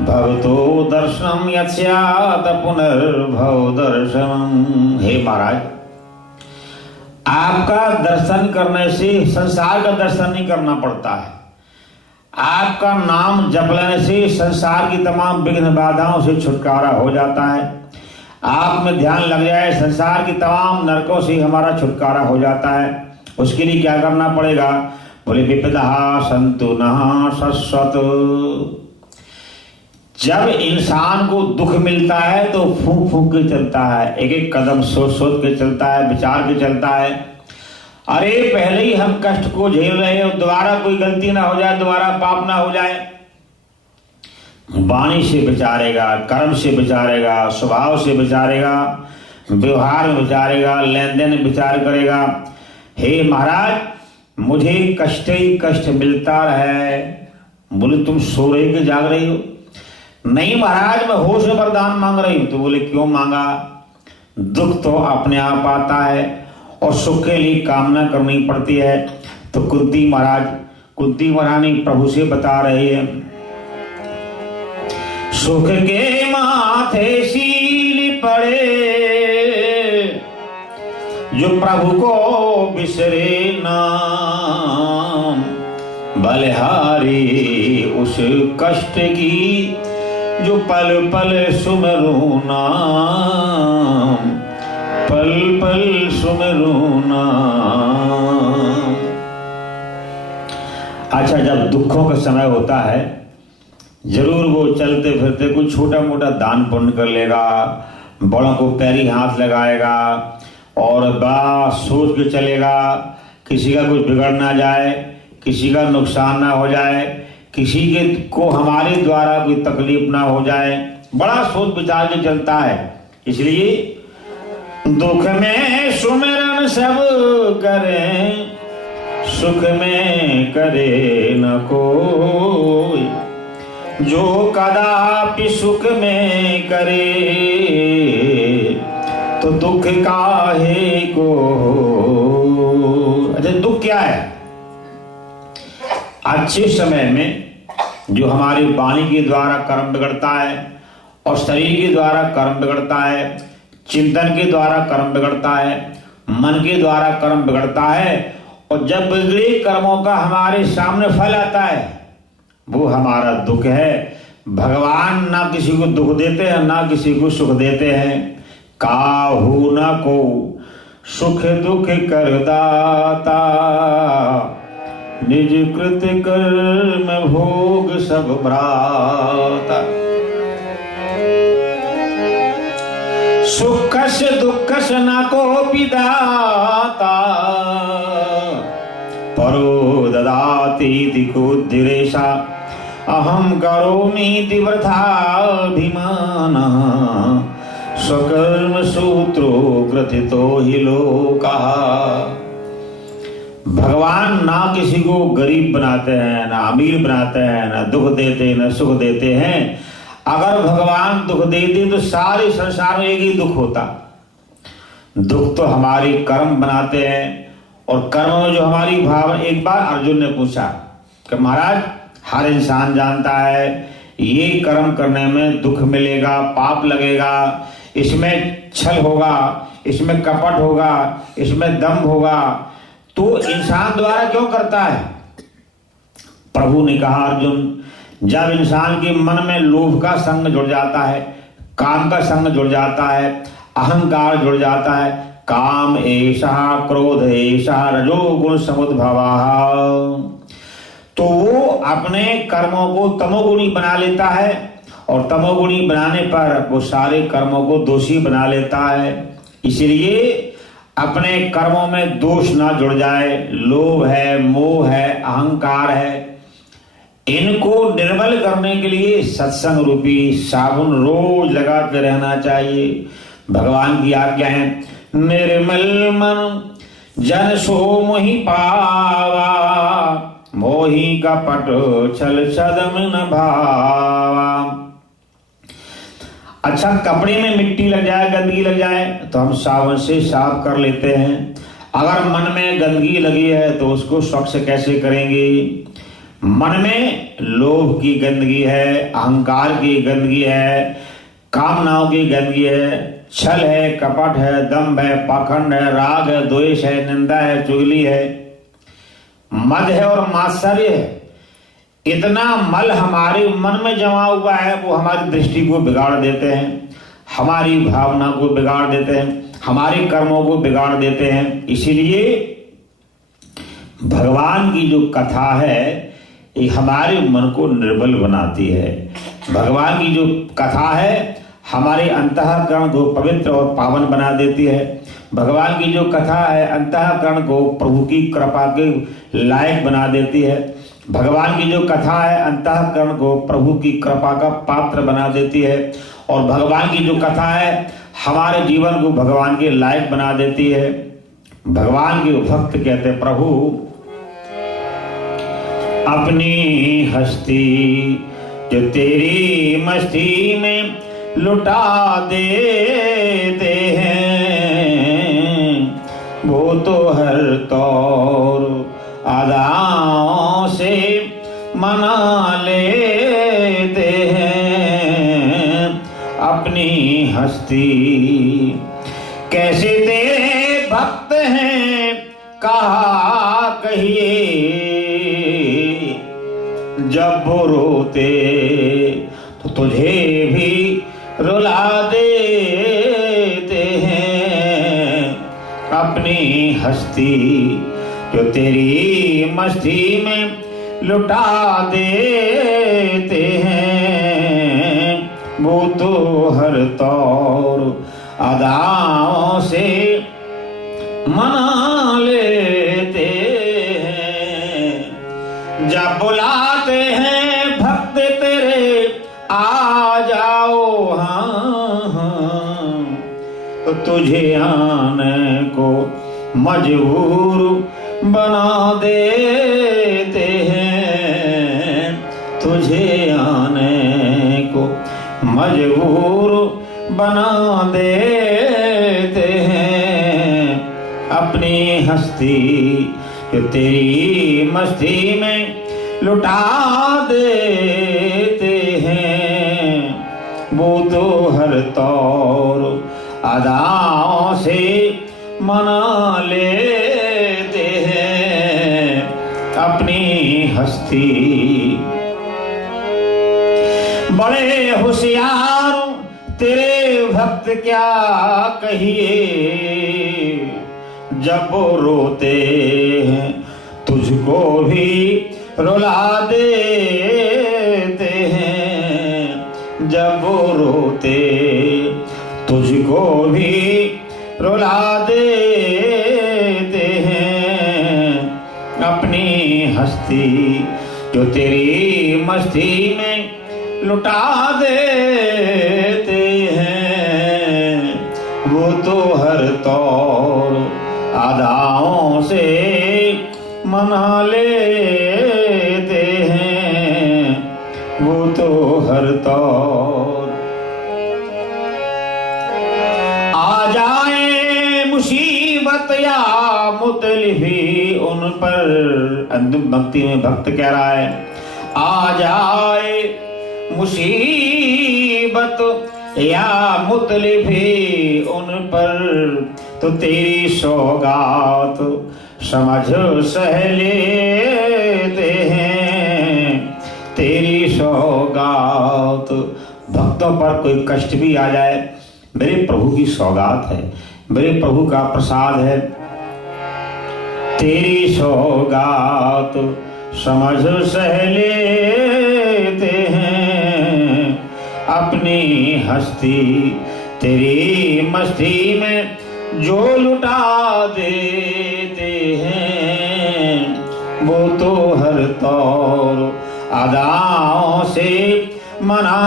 भवतो दर्शनम यस्यात् पुनर्भव दर्शनम। हे महाराज, आपका दर्शन करने से संसार का दर्शन नहीं करना पड़ता है। आपका नाम जप लेने से संसार की तमाम विघ्न बाधाओं से छुटकारा हो जाता है। आप में ध्यान लग जाए, संसार की तमाम नरकों से हमारा छुटकारा हो जाता है। उसके लिए क्या करना पड़ेगा? बोले विपदा सन्तु नः शश्वत। जब इंसान को दुख मिलता है तो फूंक फूंक के चलता है, एक एक कदम सोच सोच के चलता है, विचार के चलता है। अरे पहले ही हम कष्ट को झेल रहे हैं, दोबारा कोई गलती ना हो जाए, दोबारा पाप ना हो जाए। वाणी से विचारेगा, कर्म से विचारेगा, स्वभाव से विचारेगा, व्यवहार में विचारेगा, लेन देन में विचार करेगा। हे महाराज, मुझे कष्ट ही कष्ट मिलता है। बोले तुम सो रही के जाग रही हो? नहीं महाराज, मैं होश में वरदान मांग रही हूं। तो बोले क्यों मांगा? दुख तो अपने आप आता है और सुख के लिए कामना करनी पड़ती है। तो कुंती महारानी प्रभु से बता रही है, सुख के माथे शील पड़े जो प्रभु को बिसरे नाम, बलिहारी उस कष्ट की जो पल पल सुमरू नाम, पल पल सुमरू नाम। अच्छा, जब दुखों का समय होता है, जरूर वो चलते फिरते कुछ छोटा मोटा दान पुण्य कर लेगा, बड़ों को पैरी हाथ लगाएगा और बड़ा सोच के चलेगा, किसी का कुछ बिगड़ ना जाए, किसी का नुकसान ना हो जाए, किसी के को हमारे द्वारा कोई तकलीफ ना हो जाए, बड़ा सोच विचार के चलता है। इसलिए दुख में सुमिरन सब करें, सुख में करे न कोई, जो कदापि सुख में करे तो दुख काहे को। अच्छा, दुख क्या है? अच्छे समय में जो हमारी वाणी के द्वारा कर्म बिगड़ता है और शरीर के द्वारा कर्म बिगड़ता है, चिंतन के द्वारा कर्म बिगड़ता है, मन के द्वारा कर्म बिगड़ता है, और जब बिगड़े कर्मों का हमारे सामने फल आता है, वो हमारा दुख है। भगवान ना किसी को दुख देते हैं, ना किसी को सुख देते हैं। काहू न को सुख दुख करदाता, निज कृत कर्म भोग सब भ्राता। सुखस दुखस न कोपि दाता परो ददातीति कुद्धिरेषा अहं करोमीति वृथाभिमानः स्वकर्म सूत्रो ग्रथितो हि लोकः। भगवान ना किसी को गरीब बनाते हैं, ना अमीर बनाते हैं, ना दुख देते ना सुख देते हैं। अगर भगवान दुख देते तो सारे संसार में एक ही दुख होता। दुख तो हमारी कर्म बनाते हैं, और कर्म में जो हमारी भावना। एक बार अर्जुन ने पूछा कि महाराज, हर इंसान जानता है ये कर्म करने में दुख मिलेगा, पाप लगेगा, इसमें छल होगा, इसमें कपट होगा, इसमें दंभ होगा, तो इंसान द्वारा क्यों करता है? प्रभु ने कहा, अर्जुन, जब इंसान के मन में लोभ का संग जुड़ जाता है, काम का संग जुड़ जाता है, अहंकार जुड़ जाता है, काम एषा क्रोध एषा रजोगुण समुद्भवः, तो वो अपने कर्मों को तमोगुणी बना लेता है, और तमोगुणी बनाने पर वो सारे कर्मों को दोषी बना लेता है। इसलिए अपने कर्मों में दोष ना जुड़ जाए। लोभ है, मोह है, अहंकार है, इनको निर्मल करने के लिए सत्संग रूपी साबुन रोज लगाते रहना चाहिए। भगवान की आज्ञा है, निर्मल मन जन सो मोहि पावा, मोहि कपट छल छदम न भावा। अच्छा, कपड़े में मिट्टी लग जाए, गंदगी लग जाए तो हम साबुन से साफ कर लेते हैं। अगर मन में गंदगी लगी है तो उसको स्वच्छ कैसे करेंगे? मन में लोभ की गंदगी है, अहंकार की गंदगी है, कामनाओं की गंदगी है, छल है, कपट है, दंभ है, पाखंड है, राग है, द्वेष है, निंदा है, चुगली है, मद है और मात्सर्य है। इतना मल हमारे मन में जमा हुआ है, वो हमारी दृष्टि को बिगाड़ देते हैं, हमारी भावना को बिगाड़ देते हैं, हमारे कर्मों को बिगाड़ देते हैं। इसीलिए भगवान की जो कथा है ये हमारे मन को निर्मल बनाती है। भगवान की जो कथा है हमारे अंतःकरण को पवित्र और पावन बना देती है। भगवान की जो कथा है अंतःकरण को प्रभु की कृपा के लायक बना देती है। भगवान की जो कथा है अंतःकरण को प्रभु की कृपा का पात्र बना देती है। और भगवान की जो कथा है हमारे जीवन को भगवान के लायक बना देती है। भगवान के भक्त कहते हैं, प्रभु अपनी हस्ती जो तेरी मस्ती में लुटा देते हैं, वो तो हर तौर अदाओं से मना लेते हैं। अपनी हस्ती कैसे तेरे भक्त हैं कहा कहिए, जब वो रोते तो तुझे भी रुला देते हैं। अपनी हस्ती जो तेरी मस्ती में लुटा देते हैं, वो तो हर तौर अदाओं से मना लेते हैं। जब बुलाते हैं भक्त तेरे आ जाओ, हाँ, तो तुझे आने को मजबूर बना देते हैं। तुझे आने को मजबूर बना देते हैं। अपनी हस्ती जो तेरी मस्ती में लुटा देते हैं, वो तो हर तौर अदाओं से मना लेते हैं। अपनी हस्ती बड़े होशियार तेरे भक्त क्या कहिए, जब वो रोते हैं तुझको भी रुला देते हैं। जब वो रोते तुझको मुझको भी रुला देते हैं अपनी हस्ती, जो तेरी मस्ती में लुटा देते हैं। वो तो हर तौर अदाओं से मना लेते हैं, वो तो हर तौर। आ जाए मुसीबत या मुतलिफी उन पर, अंतिम भक्ति में भक्त कह रहा है, आ जाए मुसीबत या मुतलिफी उन पर, तो तेरी सौगात समझ सह लेते हैं, तेरी सौगात। भक्तों पर कोई कष्ट भी आ जाए, मेरे प्रभु की सौगात है, मेरे प्रभु का प्रसाद है। तेरी सौगात समझ सह लेते हैं अपनी हस्ती, तेरी मस्ती में जो लुटा देते हैं, वो तो हर तौर अदाओं से मना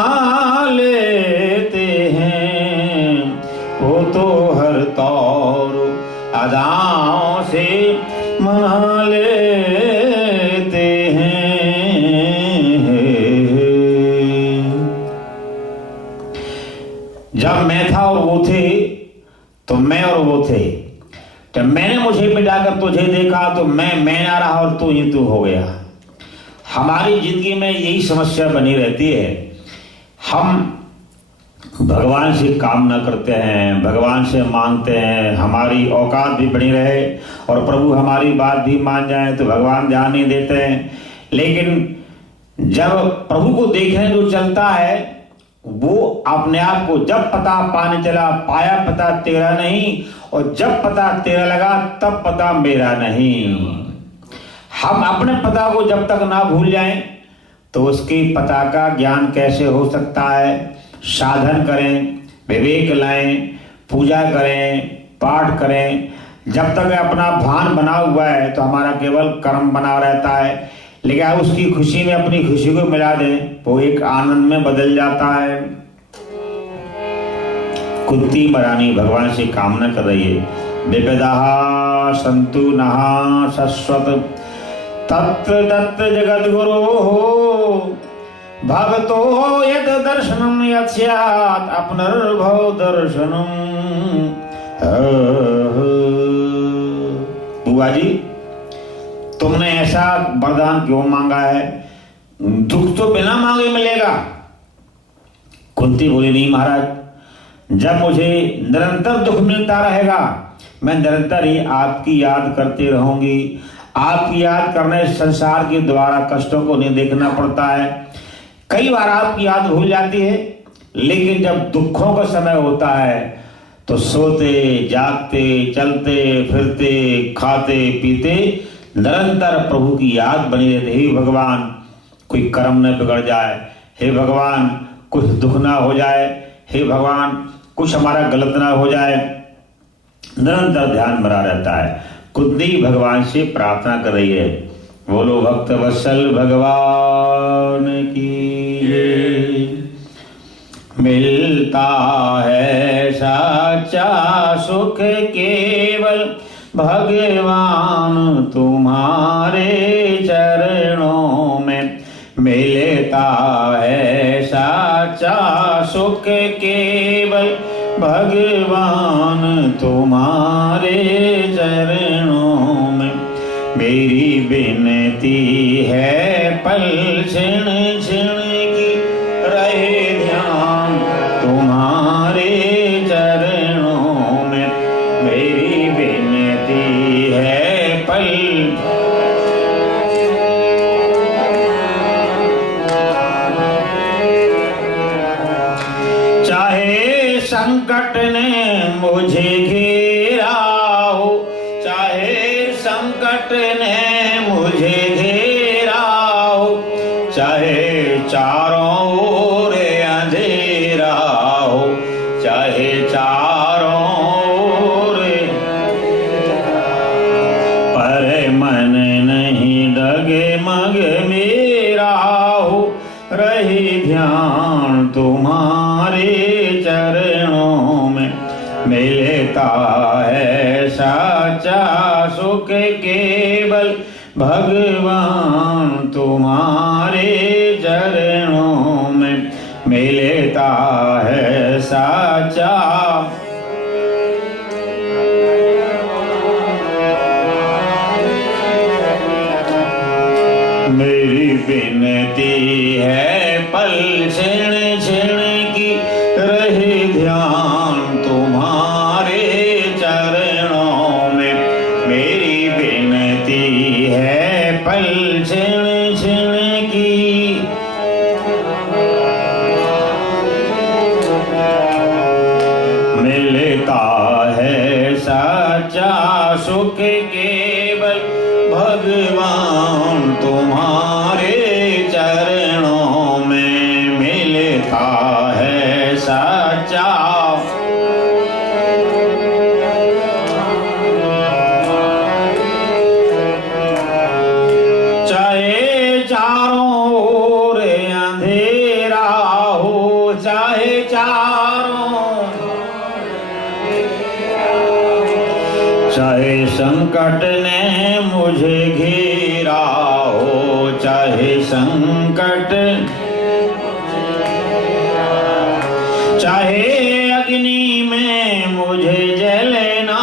लेते हैं, वो तो हर तौर अदाओं से मना लेते हैं। जब मैं था और वो थे, तो मैं और वो थे। जब मैंने मुझे मिटाकर तुझे देखा, तो मैं ना रहा और तू ही तू हो गया। हमारी जिंदगी में यही समस्या बनी रहती है। हम भगवान से कामना करते हैं, भगवान से मांगते हैं हमारी औकात भी बनी रहे और प्रभु हमारी बात भी मान जाए, तो भगवान ध्यान नहीं देते हैं। लेकिन जब प्रभु को देखने जो चलता है, वो अपने आप को जब पता पाने चला, पाया पता तेरा नहीं, और जब पता तेरा लगा तब पता मेरा नहीं। हम अपने पता को जब तक ना भूल जाएं, तो उसके पता का ज्ञान कैसे हो सकता है। साधन करें, विवेक लाएं, पूजा करें, पाठ करें, जब तक अपना भान बना हुआ है तो हमारा केवल कर्म बना रहता है। लेकिन आप उसकी खुशी में अपनी खुशी को मिला दें, वो एक आनंद में बदल जाता है। कुंती महारानी भगवान से कामना कर रही है, विविधा संतु नहा शश्वत तत्र तत्र जगत गुरु भगतो यद दर्शनम यस्यात् अपनर्भव दर्शनम। बुआ जी, तुमने ऐसा वरदान क्यों मांगा है? दुख तो बिना मांगे मिलेगा। कुंती बोली, नहीं महाराज, जब मुझे निरंतर दुख मिलता रहेगा, मैं निरंतर ही आपकी याद करती रहूंगी। आपकी याद करने संसार के द्वारा कष्टों को नहीं देखना पड़ता है। कई बार आपकी याद भूल जाती है, लेकिन जब दुखों का समय होता है तो सोते जागते चलते फिरते खाते पीते निरंतर प्रभु की याद बनी रहती है। हे भगवान, कोई कर्म न बिगड़ जाए, हे भगवान कुछ दुख ना हो जाए, हे भगवान कुछ हमारा गलत ना हो जाए, निरंतर ध्यान बना रहता है। कुंती भगवान से प्रार्थना कर रही है, बोलो भक्त वत्सल भगवान की। मिलता है सच्चा सुख केवल भगवान तुम्हारे चरणों में। मिलता है सच्चा सुख केवल भगवान तुम्हारे चरणों में। मेरी विनती है पल क्षण क्षण की रहे ध्यान तुम्हारे चरणों में। मेरी विनती है पल चाहे संकट ने मुझे घेरा हो, चाहे संकट ने मुझे घेरा हो, चाहे चारों ओर अंधेरा हो, चाहे चारों सुख केवल भगवान तुम्हारे चरणों में मिलता है साचा। मेरी विनती है पल क्षण क्षण की रहे ध्यान तुम्हारे चरणों में। मेरी विनती है पल क्षण क्षण की मिलता है सच्चा सुख केवल भगवान तुम्हारे चरणों में मिलता है सच्चा। चाहे चारों ओर अंधेरा हो, चाहे चाहे संकट ने मुझे घेरा हो, चाहे संकट, चाहे अग्नि में मुझे जलना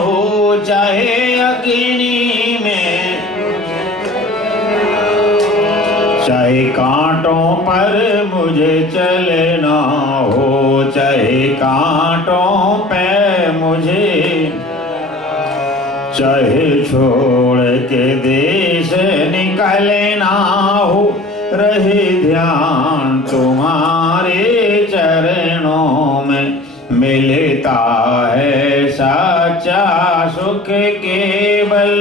हो, चाहे अग्नि में, चाहे कांटों पर मुझे चलना हो, चाहे कांटों पे मुझे, चाहे छोड़ के देश निकलना हो, रहे ध्यान तुम्हारे चरणों में मिलता है सच्चा सुख केवल।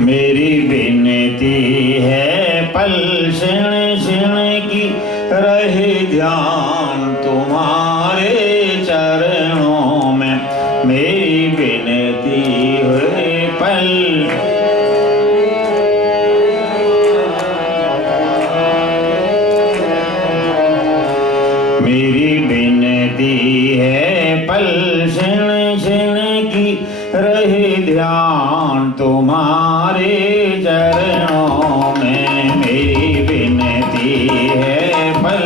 मेरी विनती है पल क्षण क्षण की रहे ध्यान तुम्हारे चरणों में। मेरी विनती है पल मेरी विनती है पल क्षण क्षण की रहे ध्यान तुम्हारे चरणों में। मेरी विनती है पल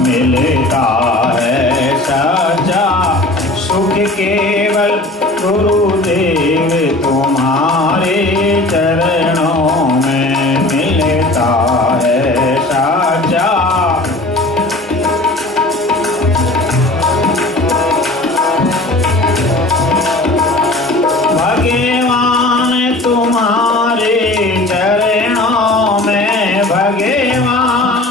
मिलता है सच्चा सुख केवल गुरुदेव तुम्हारे चरणों में मिलता है सच्चा। भगवान तुम्हारे चरणों में, भगवान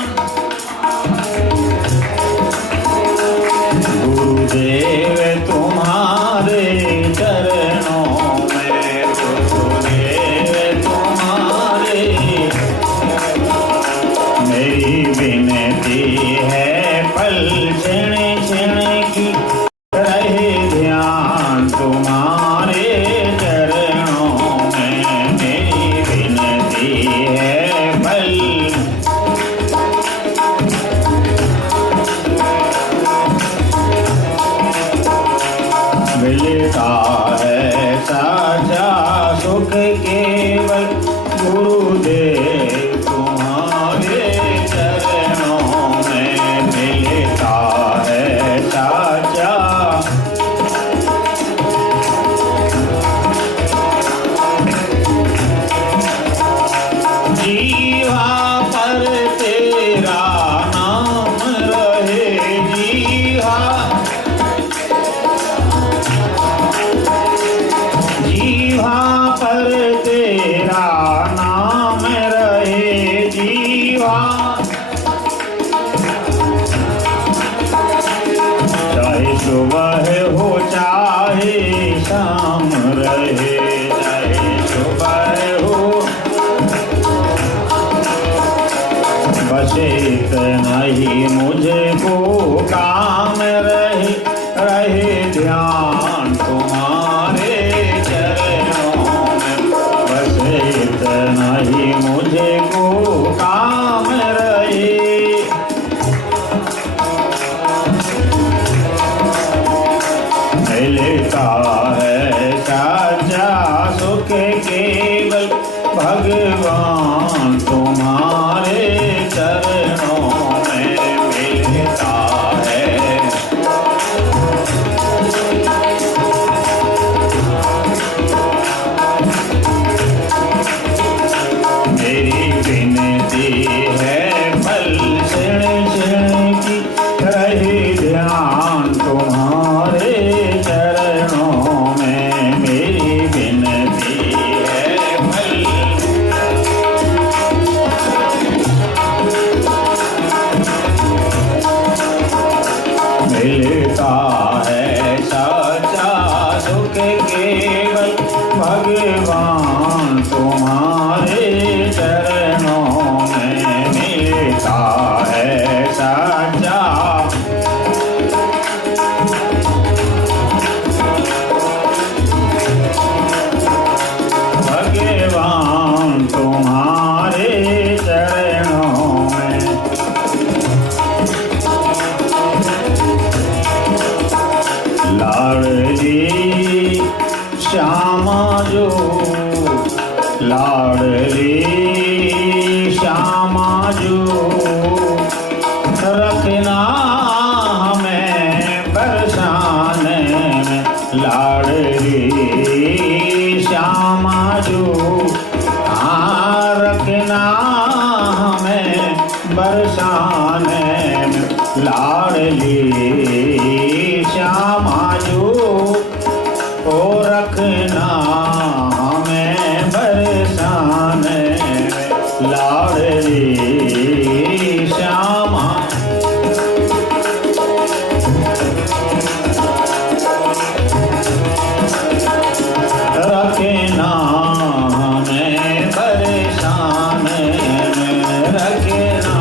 गुरुदेव तुम्हारे चरणों में, गुरुदेव तुम्हारे। मेरी विनती है पल क्षण क्षण की रहे ध्यान तुम्हारे चरणों में। मेरी विनती है पल मिलता है साझा सुख केवल गुरुदेव तुम्हारे चरणों में मिलता है साझा। जीवा पर तेरा नाम रहे, जीवा पर तेरा नाम रहे, जीवा चाहे सुबह हो चाहे शाम रहे, चाहे सुबह हो बस इतना ही मुझे को काम रहे, रहे ध्यान तुम्हारे चरणों में। बस इतना ही मुझे रखना हमें बरसाने में लाडली श्यामा जो। हाँ रखना हमें बरसाने में लाडली श्यामा जो। ओ रखना हमें बरसाने में लाडली श्यामा। रखना हमें बरसाने में रखना।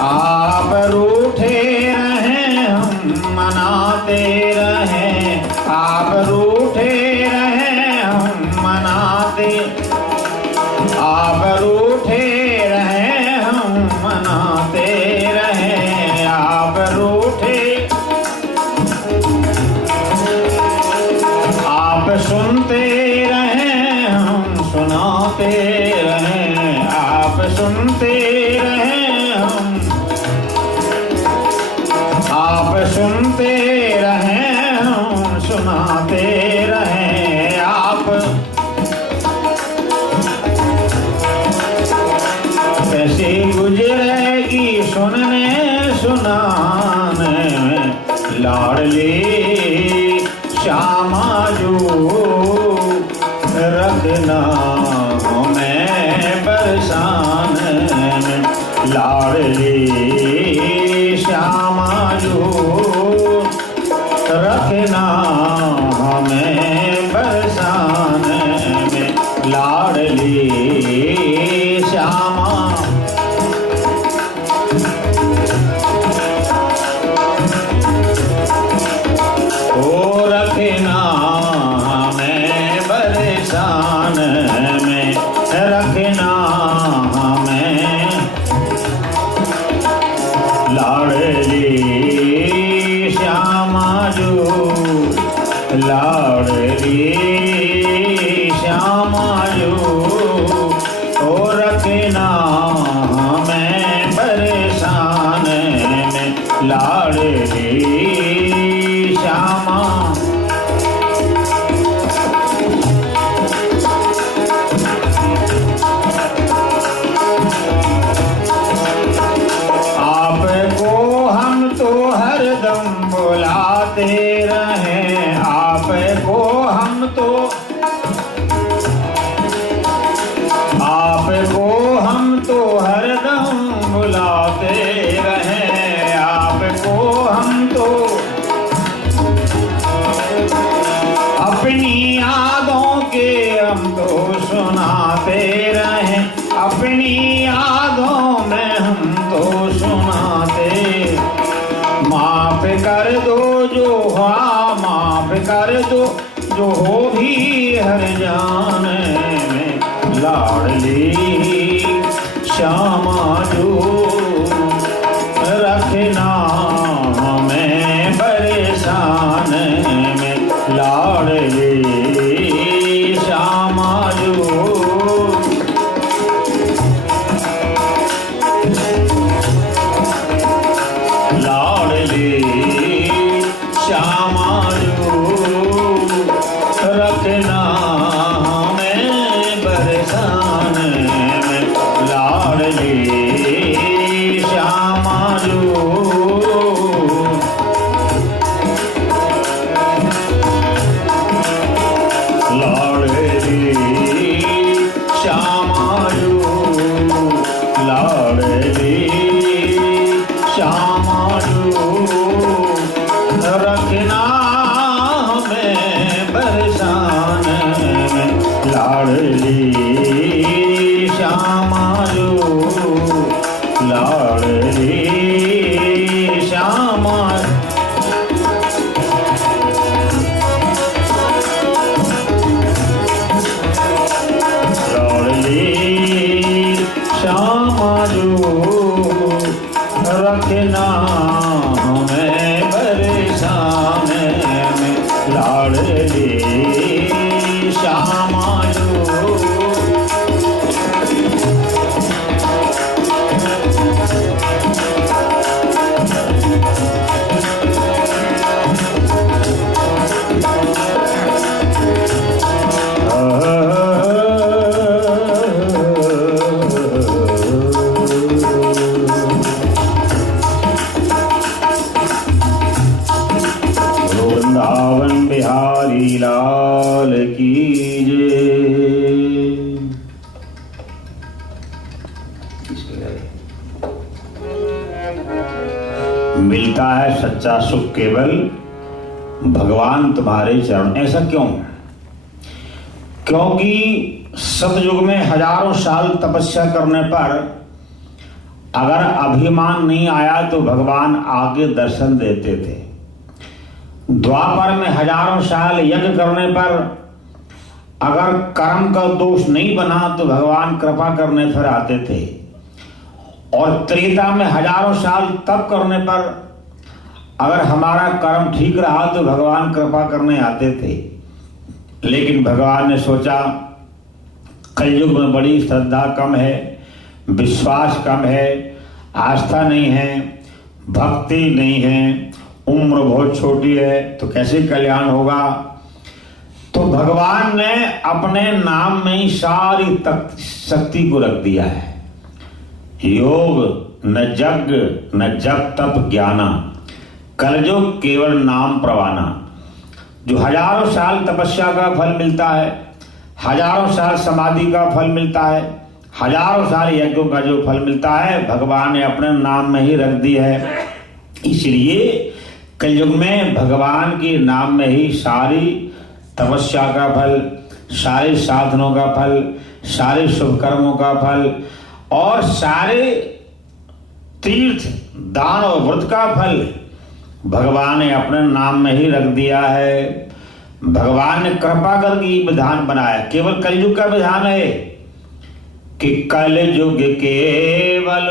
आप रूठे रहें हम मनाते रहें, आप रूठे रहें हम मनाते, आप रूठे रहें हम मनाते रहें, आप रूठे। आप सुनते रहें हम सुनाते रहें, आप सुनते रहें हम, आप सुनते रहें हम सुनाते रहें। आप कैसे गुजरेगी सुनने सुनाने में लाडली श्यामा जो। रखना हमें बरसाने में लाडली श्यामा जो। रखना हमें बरसाने में लाडली श्यामा। ओ रखना हमें बरसाने में रखना हमें लाडली श्यामा जो। लाडली श्यामा जो। ओ रखना हमें बरसाने में लाडली श्यामा। आपको हम तो हरदम बुलाते रहें, आपको हम तो, आपको हम तो हरदम बुलाते रहें, आपको हम तो अपनी यादों के हम तो सुनाते रहें, अपनी यादों में हम तो सुनाते। माफ कर दो जो हुआ, माफ कर दो जो हो भी हर जाने में लाडली श्यामा जो। रखना हमें बरसाने में लाडली श्यामा जो। लाडली श्यामा जो। रखना हमें बरसाने में लाडली लाड़ले श्यामालो। वृंदावन बिहारी लाल की जय। मिलता है सच्चा सुख केवल भगवान तुम्हारे चरण। ऐसा क्यों? क्योंकि सतयुग में हजारों साल तपस्या करने पर अगर अभिमान नहीं आया तो भगवान आगे दर्शन देते थे। द्वापर में हजारों साल यज्ञ करने पर अगर कर्म का दोष नहीं बना तो भगवान कृपा करने फिर आते थे। और त्रेता में हजारों साल तप करने पर अगर हमारा कर्म ठीक रहा तो भगवान कृपा करने आते थे। लेकिन भगवान ने सोचा कलयुग में बड़ी श्रद्धा कम है, विश्वास कम है, आस्था नहीं है, भक्ति नहीं है, उम्र बहुत छोटी है, तो कैसे कल्याण होगा। तो भगवान ने अपने नाम में ही सारी शक्ति को रख दिया है। योग न यज्ञ न जप तप ज्ञाना, कलयुग केवल नाम प्रवाना। जो हजारों साल तपस्या का फल मिलता है, हजारों साल समाधि का फल मिलता है, हजारों साल यज्ञों का जो फल मिलता है भगवान ने अपने नाम में ही रख दी है। इसलिए कलयुग में भगवान के नाम में ही सारी तपस्या का फल, सारे साधनों का फल, सारे शुभ कर्मों का फल और सारे तीर्थ दान और व्रत का फल भगवान ने अपने नाम में ही रख दिया है। भगवान ने कृपा करके विधान बनाया, केवल कलयुग का विधान है कि कलयुग केवल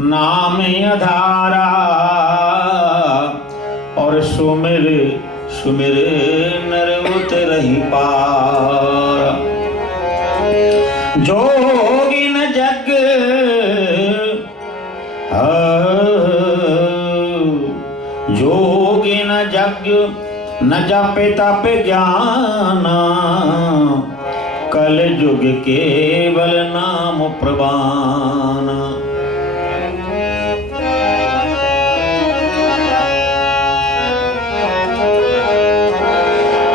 नाम आधारा और सुमिर सुमिर नर उतरहि पार। जोगिन जग जोगिन जग न जापे तापे ज्ञाना, कलयुग केवल नाम प्रवाना।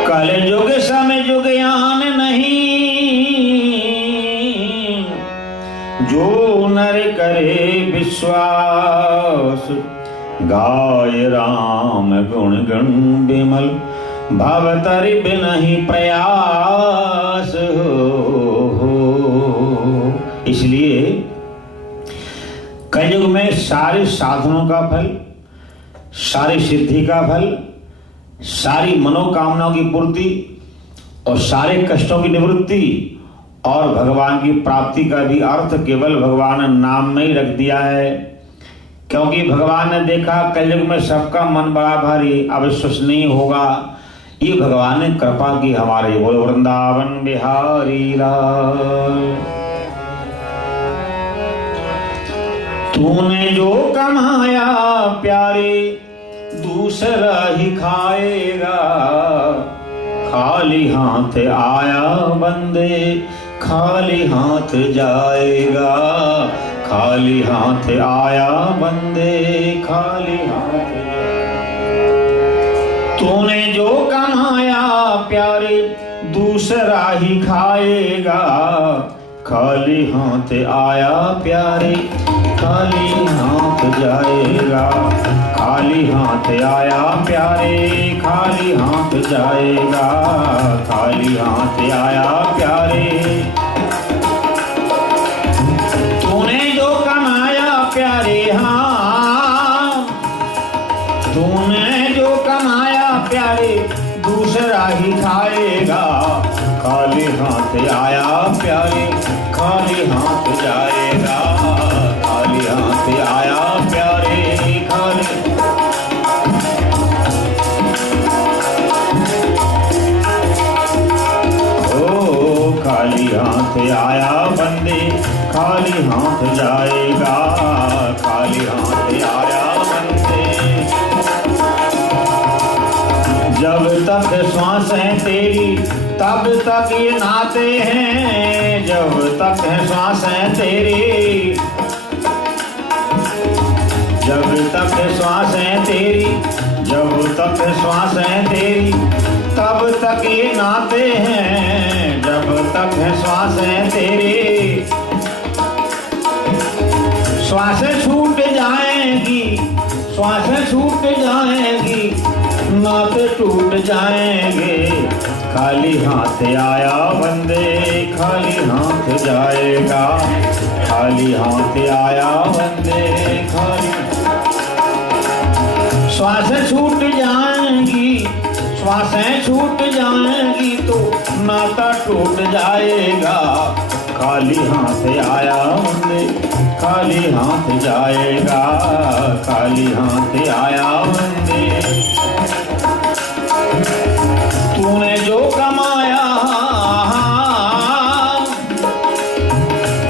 कलयुग समय युग यान नहीं, जो नर करे विश्वास। गाय राम गुण गण बिमल, भव तरिब नहीं प्रयास हो। इसलिए कलयुग में सारे साधनों का फल, सारी सिद्धि का फल, सारी मनोकामनाओं की पूर्ति और सारे कष्टों की निवृत्ति और भगवान की प्राप्ति का भी अर्थ केवल भगवान ने नाम में ही रख दिया है। क्योंकि भगवान ने देखा कलयुग में सबका मन बड़ा भारी अविश्वसनीय होगा, ये भगवान ने कृपा की हमारे। बोल वृंदावन बिहारी लाल। तूने जो कमाया प्यारे दूसरा ही खाएगा, खाली हाथ आया बंदे खाली हाथ जाएगा। खाली हाथ आया बंदे खाली हाथ जाएगा। तूने जो कमाया प्यारे दूसरा ही खाएगा, खाली हाथ आया प्यारे खाली हाथ जाएगा। खाली हाथ आया प्यारे खाली हाथ जाएगा। खाली हाथ आया प्यारे। तूने जो कमाया प्यारे, हाँ तूने जो कमाया प्यारे दूसरा ही खाएगा। खाली हाथ आया प्यारे खाली हाथ जाएगा। खाली हाथ आया प्यारे खाली। हाथ आया बंदे खाली हाथ जाएगा, खाली हाथ आया बंदे। जब तक श्वास है तेरी तब तक ये नाते हैं, जब तक है श्वास है तेरी, जब तक श्वास है तेरी, जब तक श्वास है तेरी तब तक ये नाते हैं, जब तक है श्वास है तेरी। श्वास छूट जाएगी, श्वास छूट जाएगी, नाते टूट जाएंगे। खाली हाथ आया बंदे खाली हाथ जाएगा, खाली हाथ आया बंदे खाली। श्वास छूट जाएंगी, श्वासें छूट जाएंगी तो नाता टूट जाएगा। खाली हाथ आया बंदे खाली हाथ जाएगा, खाली हाथ आया बंदे। तूने जो कमाया,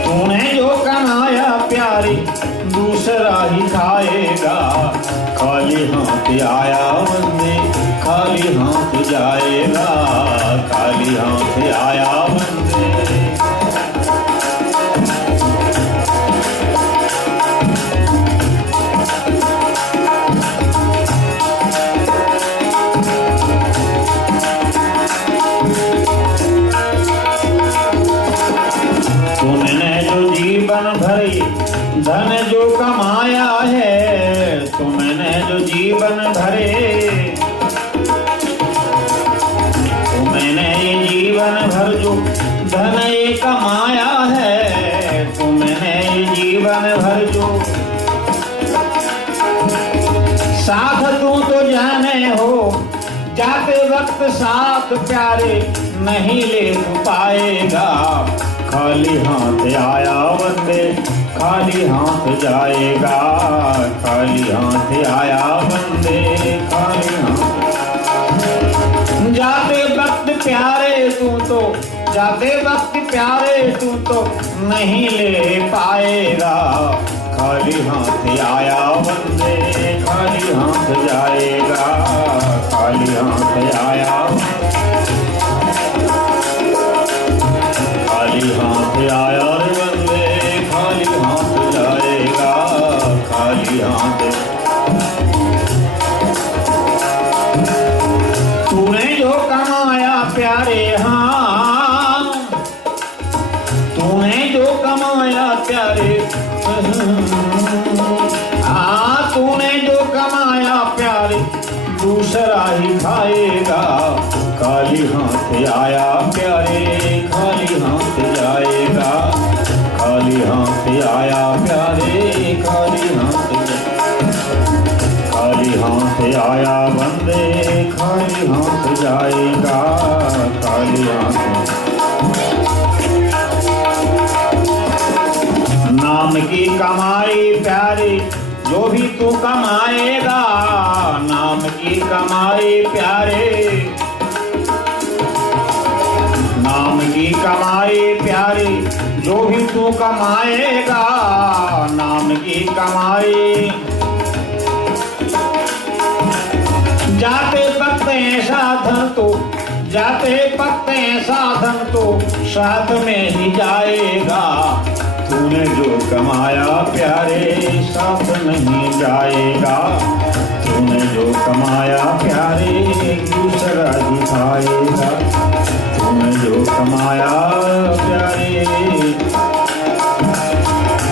तूने जो कमाया प्यारी दूसरा ही खाएगा। खाली हाथ आया बंदे खाली हाथ जाएगा, खाली हाथ आया बंदे। तुमने जो जीवन भरी धन जो कमाया है, तुमने जो जीवन भरे, तुमने ये जीवन भर जो धन ये कमाया है, तुमने ये जीवन भर जो साथ तू तो जाने हो, जाते वक्त साथ प्यारे नहीं ले पाएगा। खाली हाथ आया बंदे खाली हाथ जाएगा, खाली हाथ आया बंदे खाली हाथ। जाते वक्त प्यारे तू तो, जाते वक्त प्यारे तू तो नहीं ले पाएगा। खाली हाथ आया बंदे खाली हाथ जाएगा, खाली हाथ आया खाली हाथ आया रे बंदे खाली हाथ जाएगा, खाली हाथ। तूने जो कमाया प्यारे, हाँ तूने जो कमाया प्यारे, हाँ तूने जो कमाया प्यारे दूसरा ही खाएगा। खाली हाथ आया प्यारे खाली हाथ जाएगा, खाली हाथ आया प्यारे खाली हाथ, खाली हाथ आया बंदे खाली हाथ जाएगा, खाली हाथ। नाम की कमाई प्यारी जो भी तू कमाएगा, नाम की कमाई प्यारे, नाम की कमाई प्यारी जो भी तू कमाएगा, नाम की कमाई। जाते पकते साधन तो, जाते पकते साधन तो साथ में ही जाएगा। तूने जो कमाया प्यारे साथ नहीं जाएगा, तूने जो कमाया प्यारे दूसरा ही खाएगा। तूने जो कमाया प्यारे।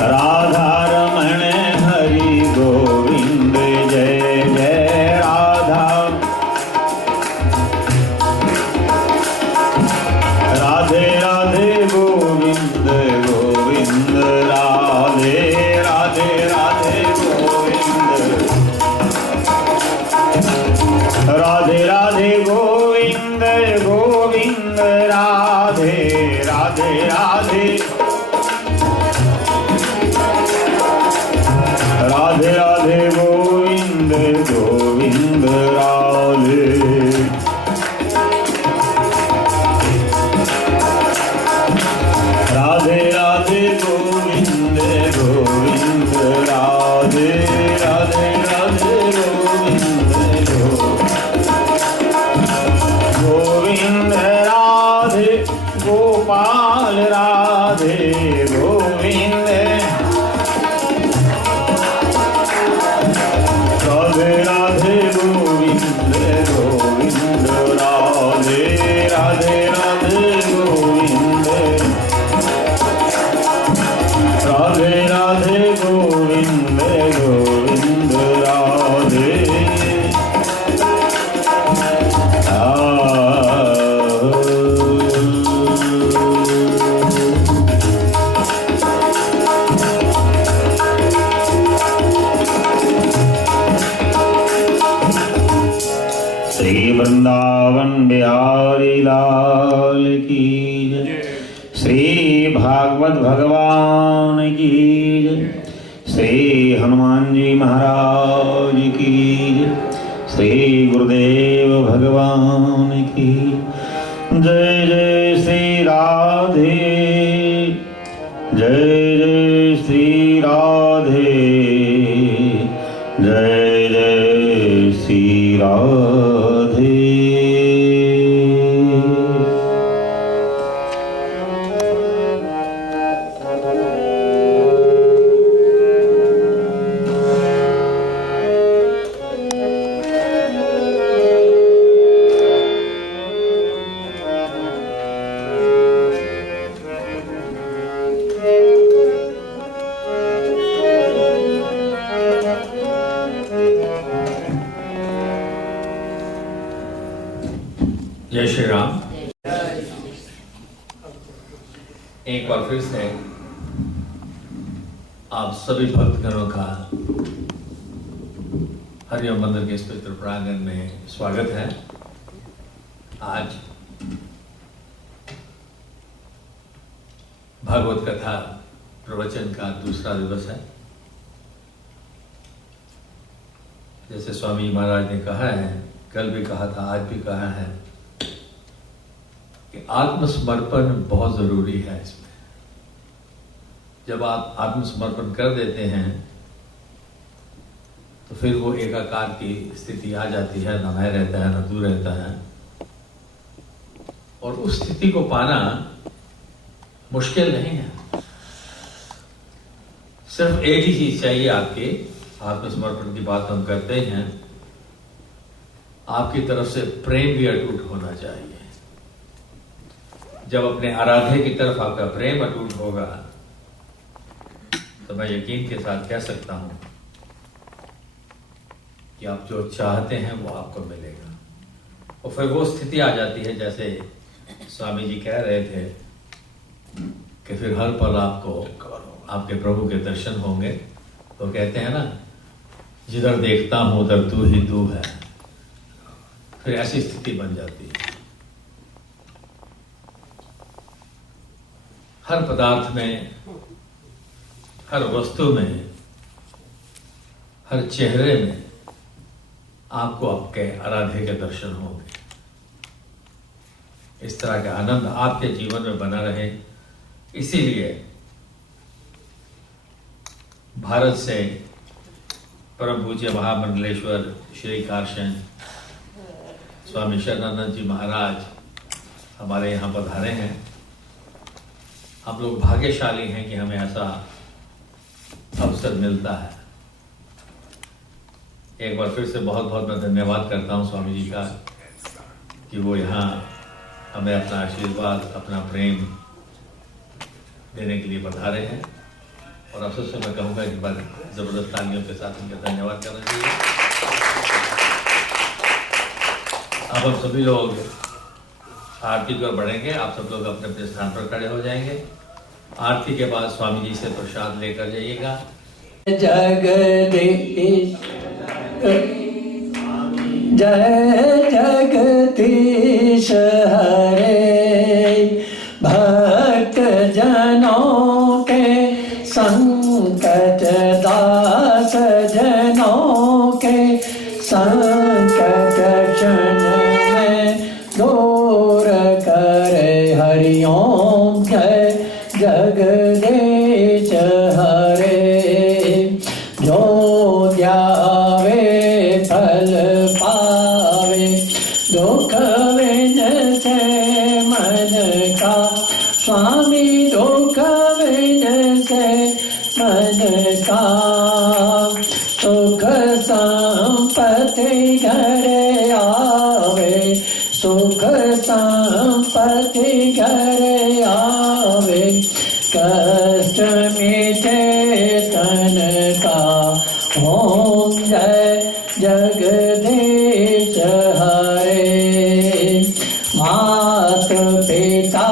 राधा रमण हरि गोविंद जय जय राधा, राधे राधे गोविंद गोविंद राधे राधे राधे गोविंद, राधे राधे गोविंद गोविंद राधे राधे राधे, राधे राधे गोविंद गोविंद राधे। बिहारी लाल की जय। श्री भागवत भगवान की जय। श्री हनुमान जी महाराज की जय। श्री गुरुदेव भगवान की जय। जय श्री राधे, जय जय श्री राधे, जय जय श्री राधे। जय श्री राम। एक बार फिर से आप सभी भक्तगणों का हरिओम मंदिर के इस पवित्र प्रांगण में स्वागत है। आज भागवत कथा प्रवचन का दूसरा दिवस है। जैसे स्वामी महाराज ने कहा है, कल भी कहा था, आज भी कहा है कि आत्मसमर्पण बहुत जरूरी है। इसमें जब आप आत्मसमर्पण कर देते हैं तो फिर वो एकाकार की स्थिति आ जाती है, ना मैं रहता है ना तू रहता है। और उस स्थिति को पाना मुश्किल नहीं है। सिर्फ एक ही चीज चाहिए आपके। आत्मसमर्पण की बात हम करते हैं, आपकी तरफ से प्रेम भी अटूट होना चाहिए। जब अपने आराध्य की तरफ आपका प्रेम अटूट होगा तो मैं यकीन के साथ कह सकता हूं कि आप जो चाहते हैं वो आपको मिलेगा। और फिर वो स्थिति आ जाती है, जैसे स्वामी जी कह रहे थे कि फिर हर पल आपको आपके प्रभु के दर्शन होंगे। तो कहते हैं ना, जिधर देखता हूं उधर तू ही तू है। फिर ऐसी स्थिति बन जाती है। हर पदार्थ में, हर वस्तु में, हर चेहरे में आपको आपके आराध्य के दर्शन होंगे। इस तरह का आनंद आपके जीवन में बना रहे, इसीलिए भारत से परम पूज्य महामंडलेश्वर श्री कारशन स्वामी शरणानंद जी महाराज हमारे यहाँ पधारे हैं। हम लोग भाग्यशाली हैं कि हमें ऐसा अवसर मिलता है। एक बार फिर से बहुत बहुत मैं धन्यवाद करता हूँ स्वामी जी का कि वो यहाँ हमें अपना आशीर्वाद, अपना प्रेम देने के लिए पधारे हैं। और अवसर से मैं कहूँगा एक बार जबरदस्त तालियों के साथ उनका धन्यवाद करना चाहिए। अब हम सभी लोग आरती की ओर बढ़ेंगे। आप सब लोग अपने अपने स्थान पर खड़े हो जाएंगे। आरती के बाद स्वामी जी से प्रसाद लेकर जाइएगा। जगदीश जय जगदीश हरे, भक्त जनों के संकट दास जनों के संकट क्षण में दूर करे। हरिओम जय जगदीश हरे, जो ध्यावे फल पावे, दुख विन से मन का स्वामी, दुख विन से मन का। सुख संपत्ति घर आवे, सुख संपत्ति घर आवे, कष्ट मिटे तन का। ओम जय जगदीश हरे, मात पिता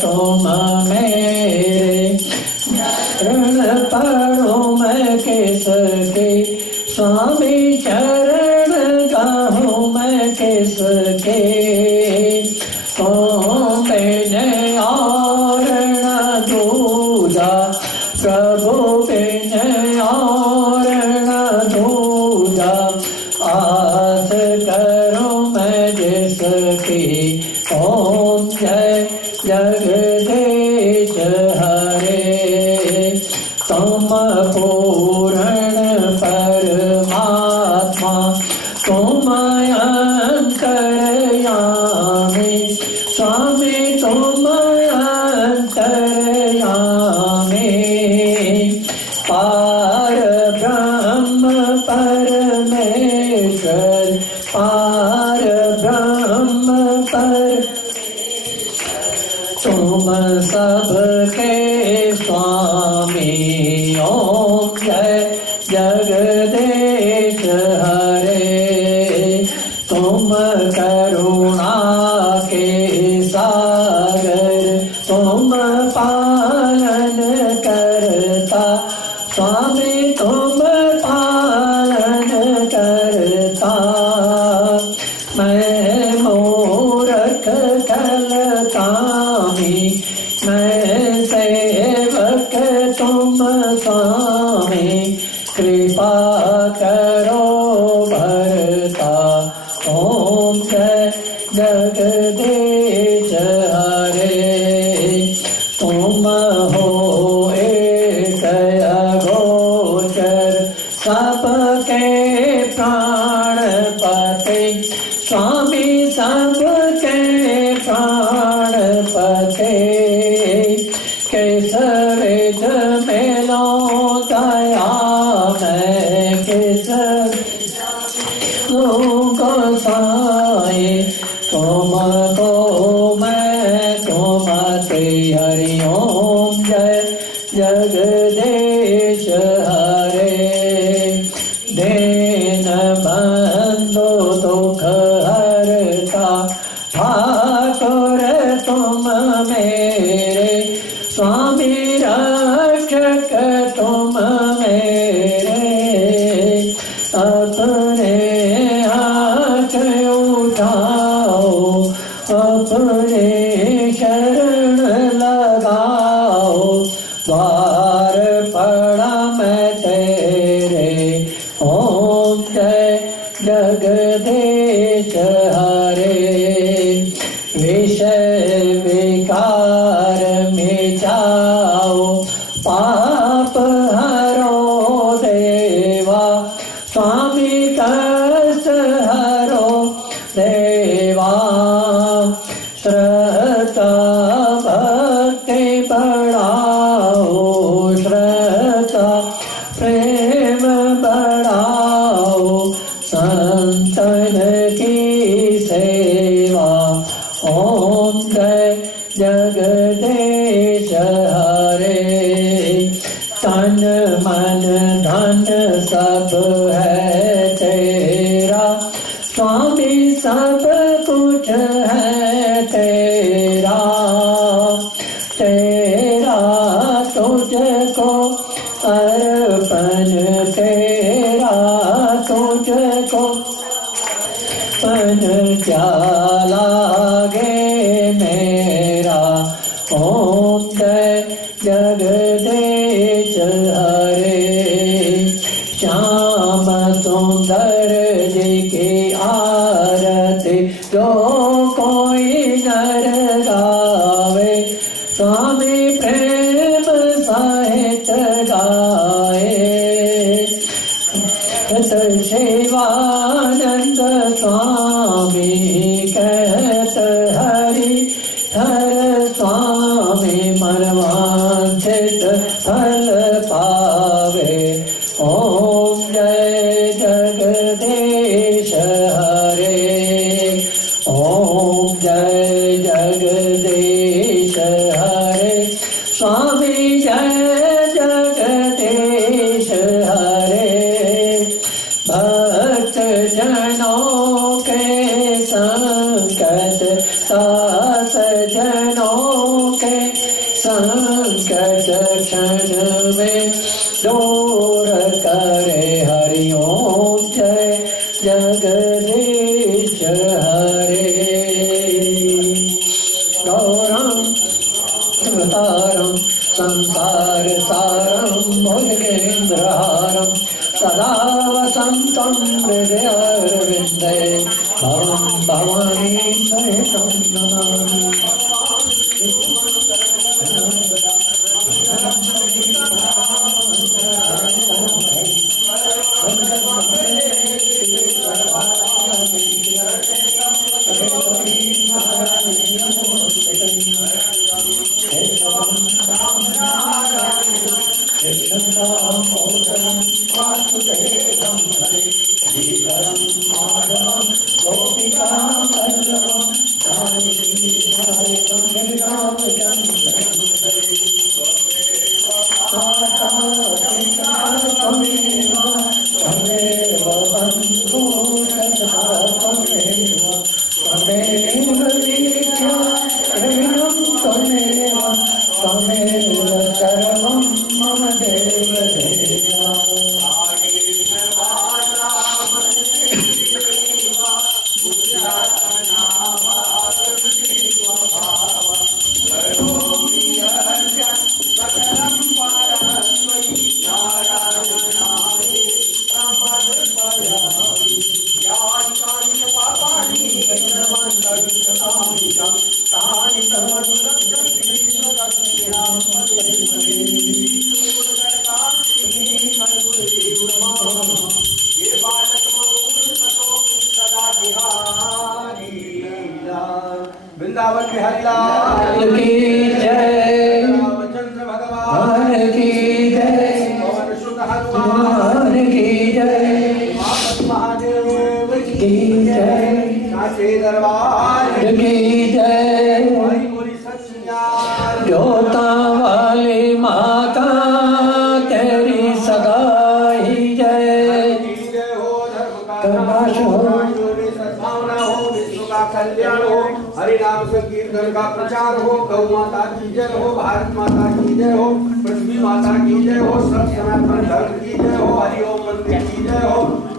तुम मेरे, शरण पढ़ो मैं किसके, स्वामी शरण गाहूँ मैं किसके। की ओम जय जगदीश हरे। तुम पूर्ण परमात्मा तुम अंतर्यामी स्वामी तुम अंतर्यामी। पार ब्रह्म परमेश्वर पार ब्रह्म पर तुम सबके स्वामी ओम जय जगदीश हरे। तुम करुणा के सागर तुम पालन करता स्वामी तुम पालन करता। मैं मूर्ख कलतामी मैं सेवक तुम स्वामी कृपा करो भरता ओम जय जगदीश हरे। तुम हो एक अगोचर सबके प्राणपति स्वामी सबके प्राणपति। किस विध मिलो दया मैं किस गोसाई तुमको मैं तुमते हरि ओम जय जगदीश हरे। दीन बंधु दुख हरता ठाकुर तुम मेरे स्वामी रक्षक तुम मेरे। अपने हाथ उठाओ अपने शरण लगाओ द्वार पड़ा मैं तेरे ओम जय जगदीश हरे। विषय विकार में जाओ पाप हरो देवा स्वामी कष्ट हरो देवा। श्रद्धा भक्ति बढ़ाओ श्रद्धा प्रेम बढ़ाओ संतन की सेवा ओम जय जगदीश हरे। तन मन धन सब है तेरा स्वामी सब कुछ है तेरा। तेरा तुझको अर्पण तेरा तुझको पन क्या लागे मेरा ओम जय जगदीश हरे। श्याम सुंदर जी की आरती जो कोई नर गावे स्वामी प्रेम सहित गाए। शिवानंद स्वामी कहत हरि हर स्वामी मनवांछित फल पावे ओम जय जगदीश हरे। ओम जय जगदीश हरे स्वामी जय जगदीश हरे। भक्त जनों के संकट दास जनों के संकट क्षण में दूर करे हरि ओम जय जगदीश हरे। गौरम अवतारम संसार सारम भुजगेन्द्रहारम सदा वसंतं हृदयारविन्दे भवं भवानी वृंदावन बिहारी लाल की जय, रामचंद्र भगवान की जय, पवन सुत हनुमान की जय, महादेव की जय, साचे दरबार की जय, हरि बोली सच्चिदानंद जोता वाली माता तेरी सदा ही जय। जय हो, धर्म का कर्माश हो, जो भी सद्भावना हो, विश्व का कल्याण हो, हरि नाम संकीर्तन का प्रचार हो, गौ माता की जय हो, भारत माता की जय हो, पृथ्वी माता की जय हो, सब सनातन धर्म की जय हो, हरि ओम मंदिर की जय हो।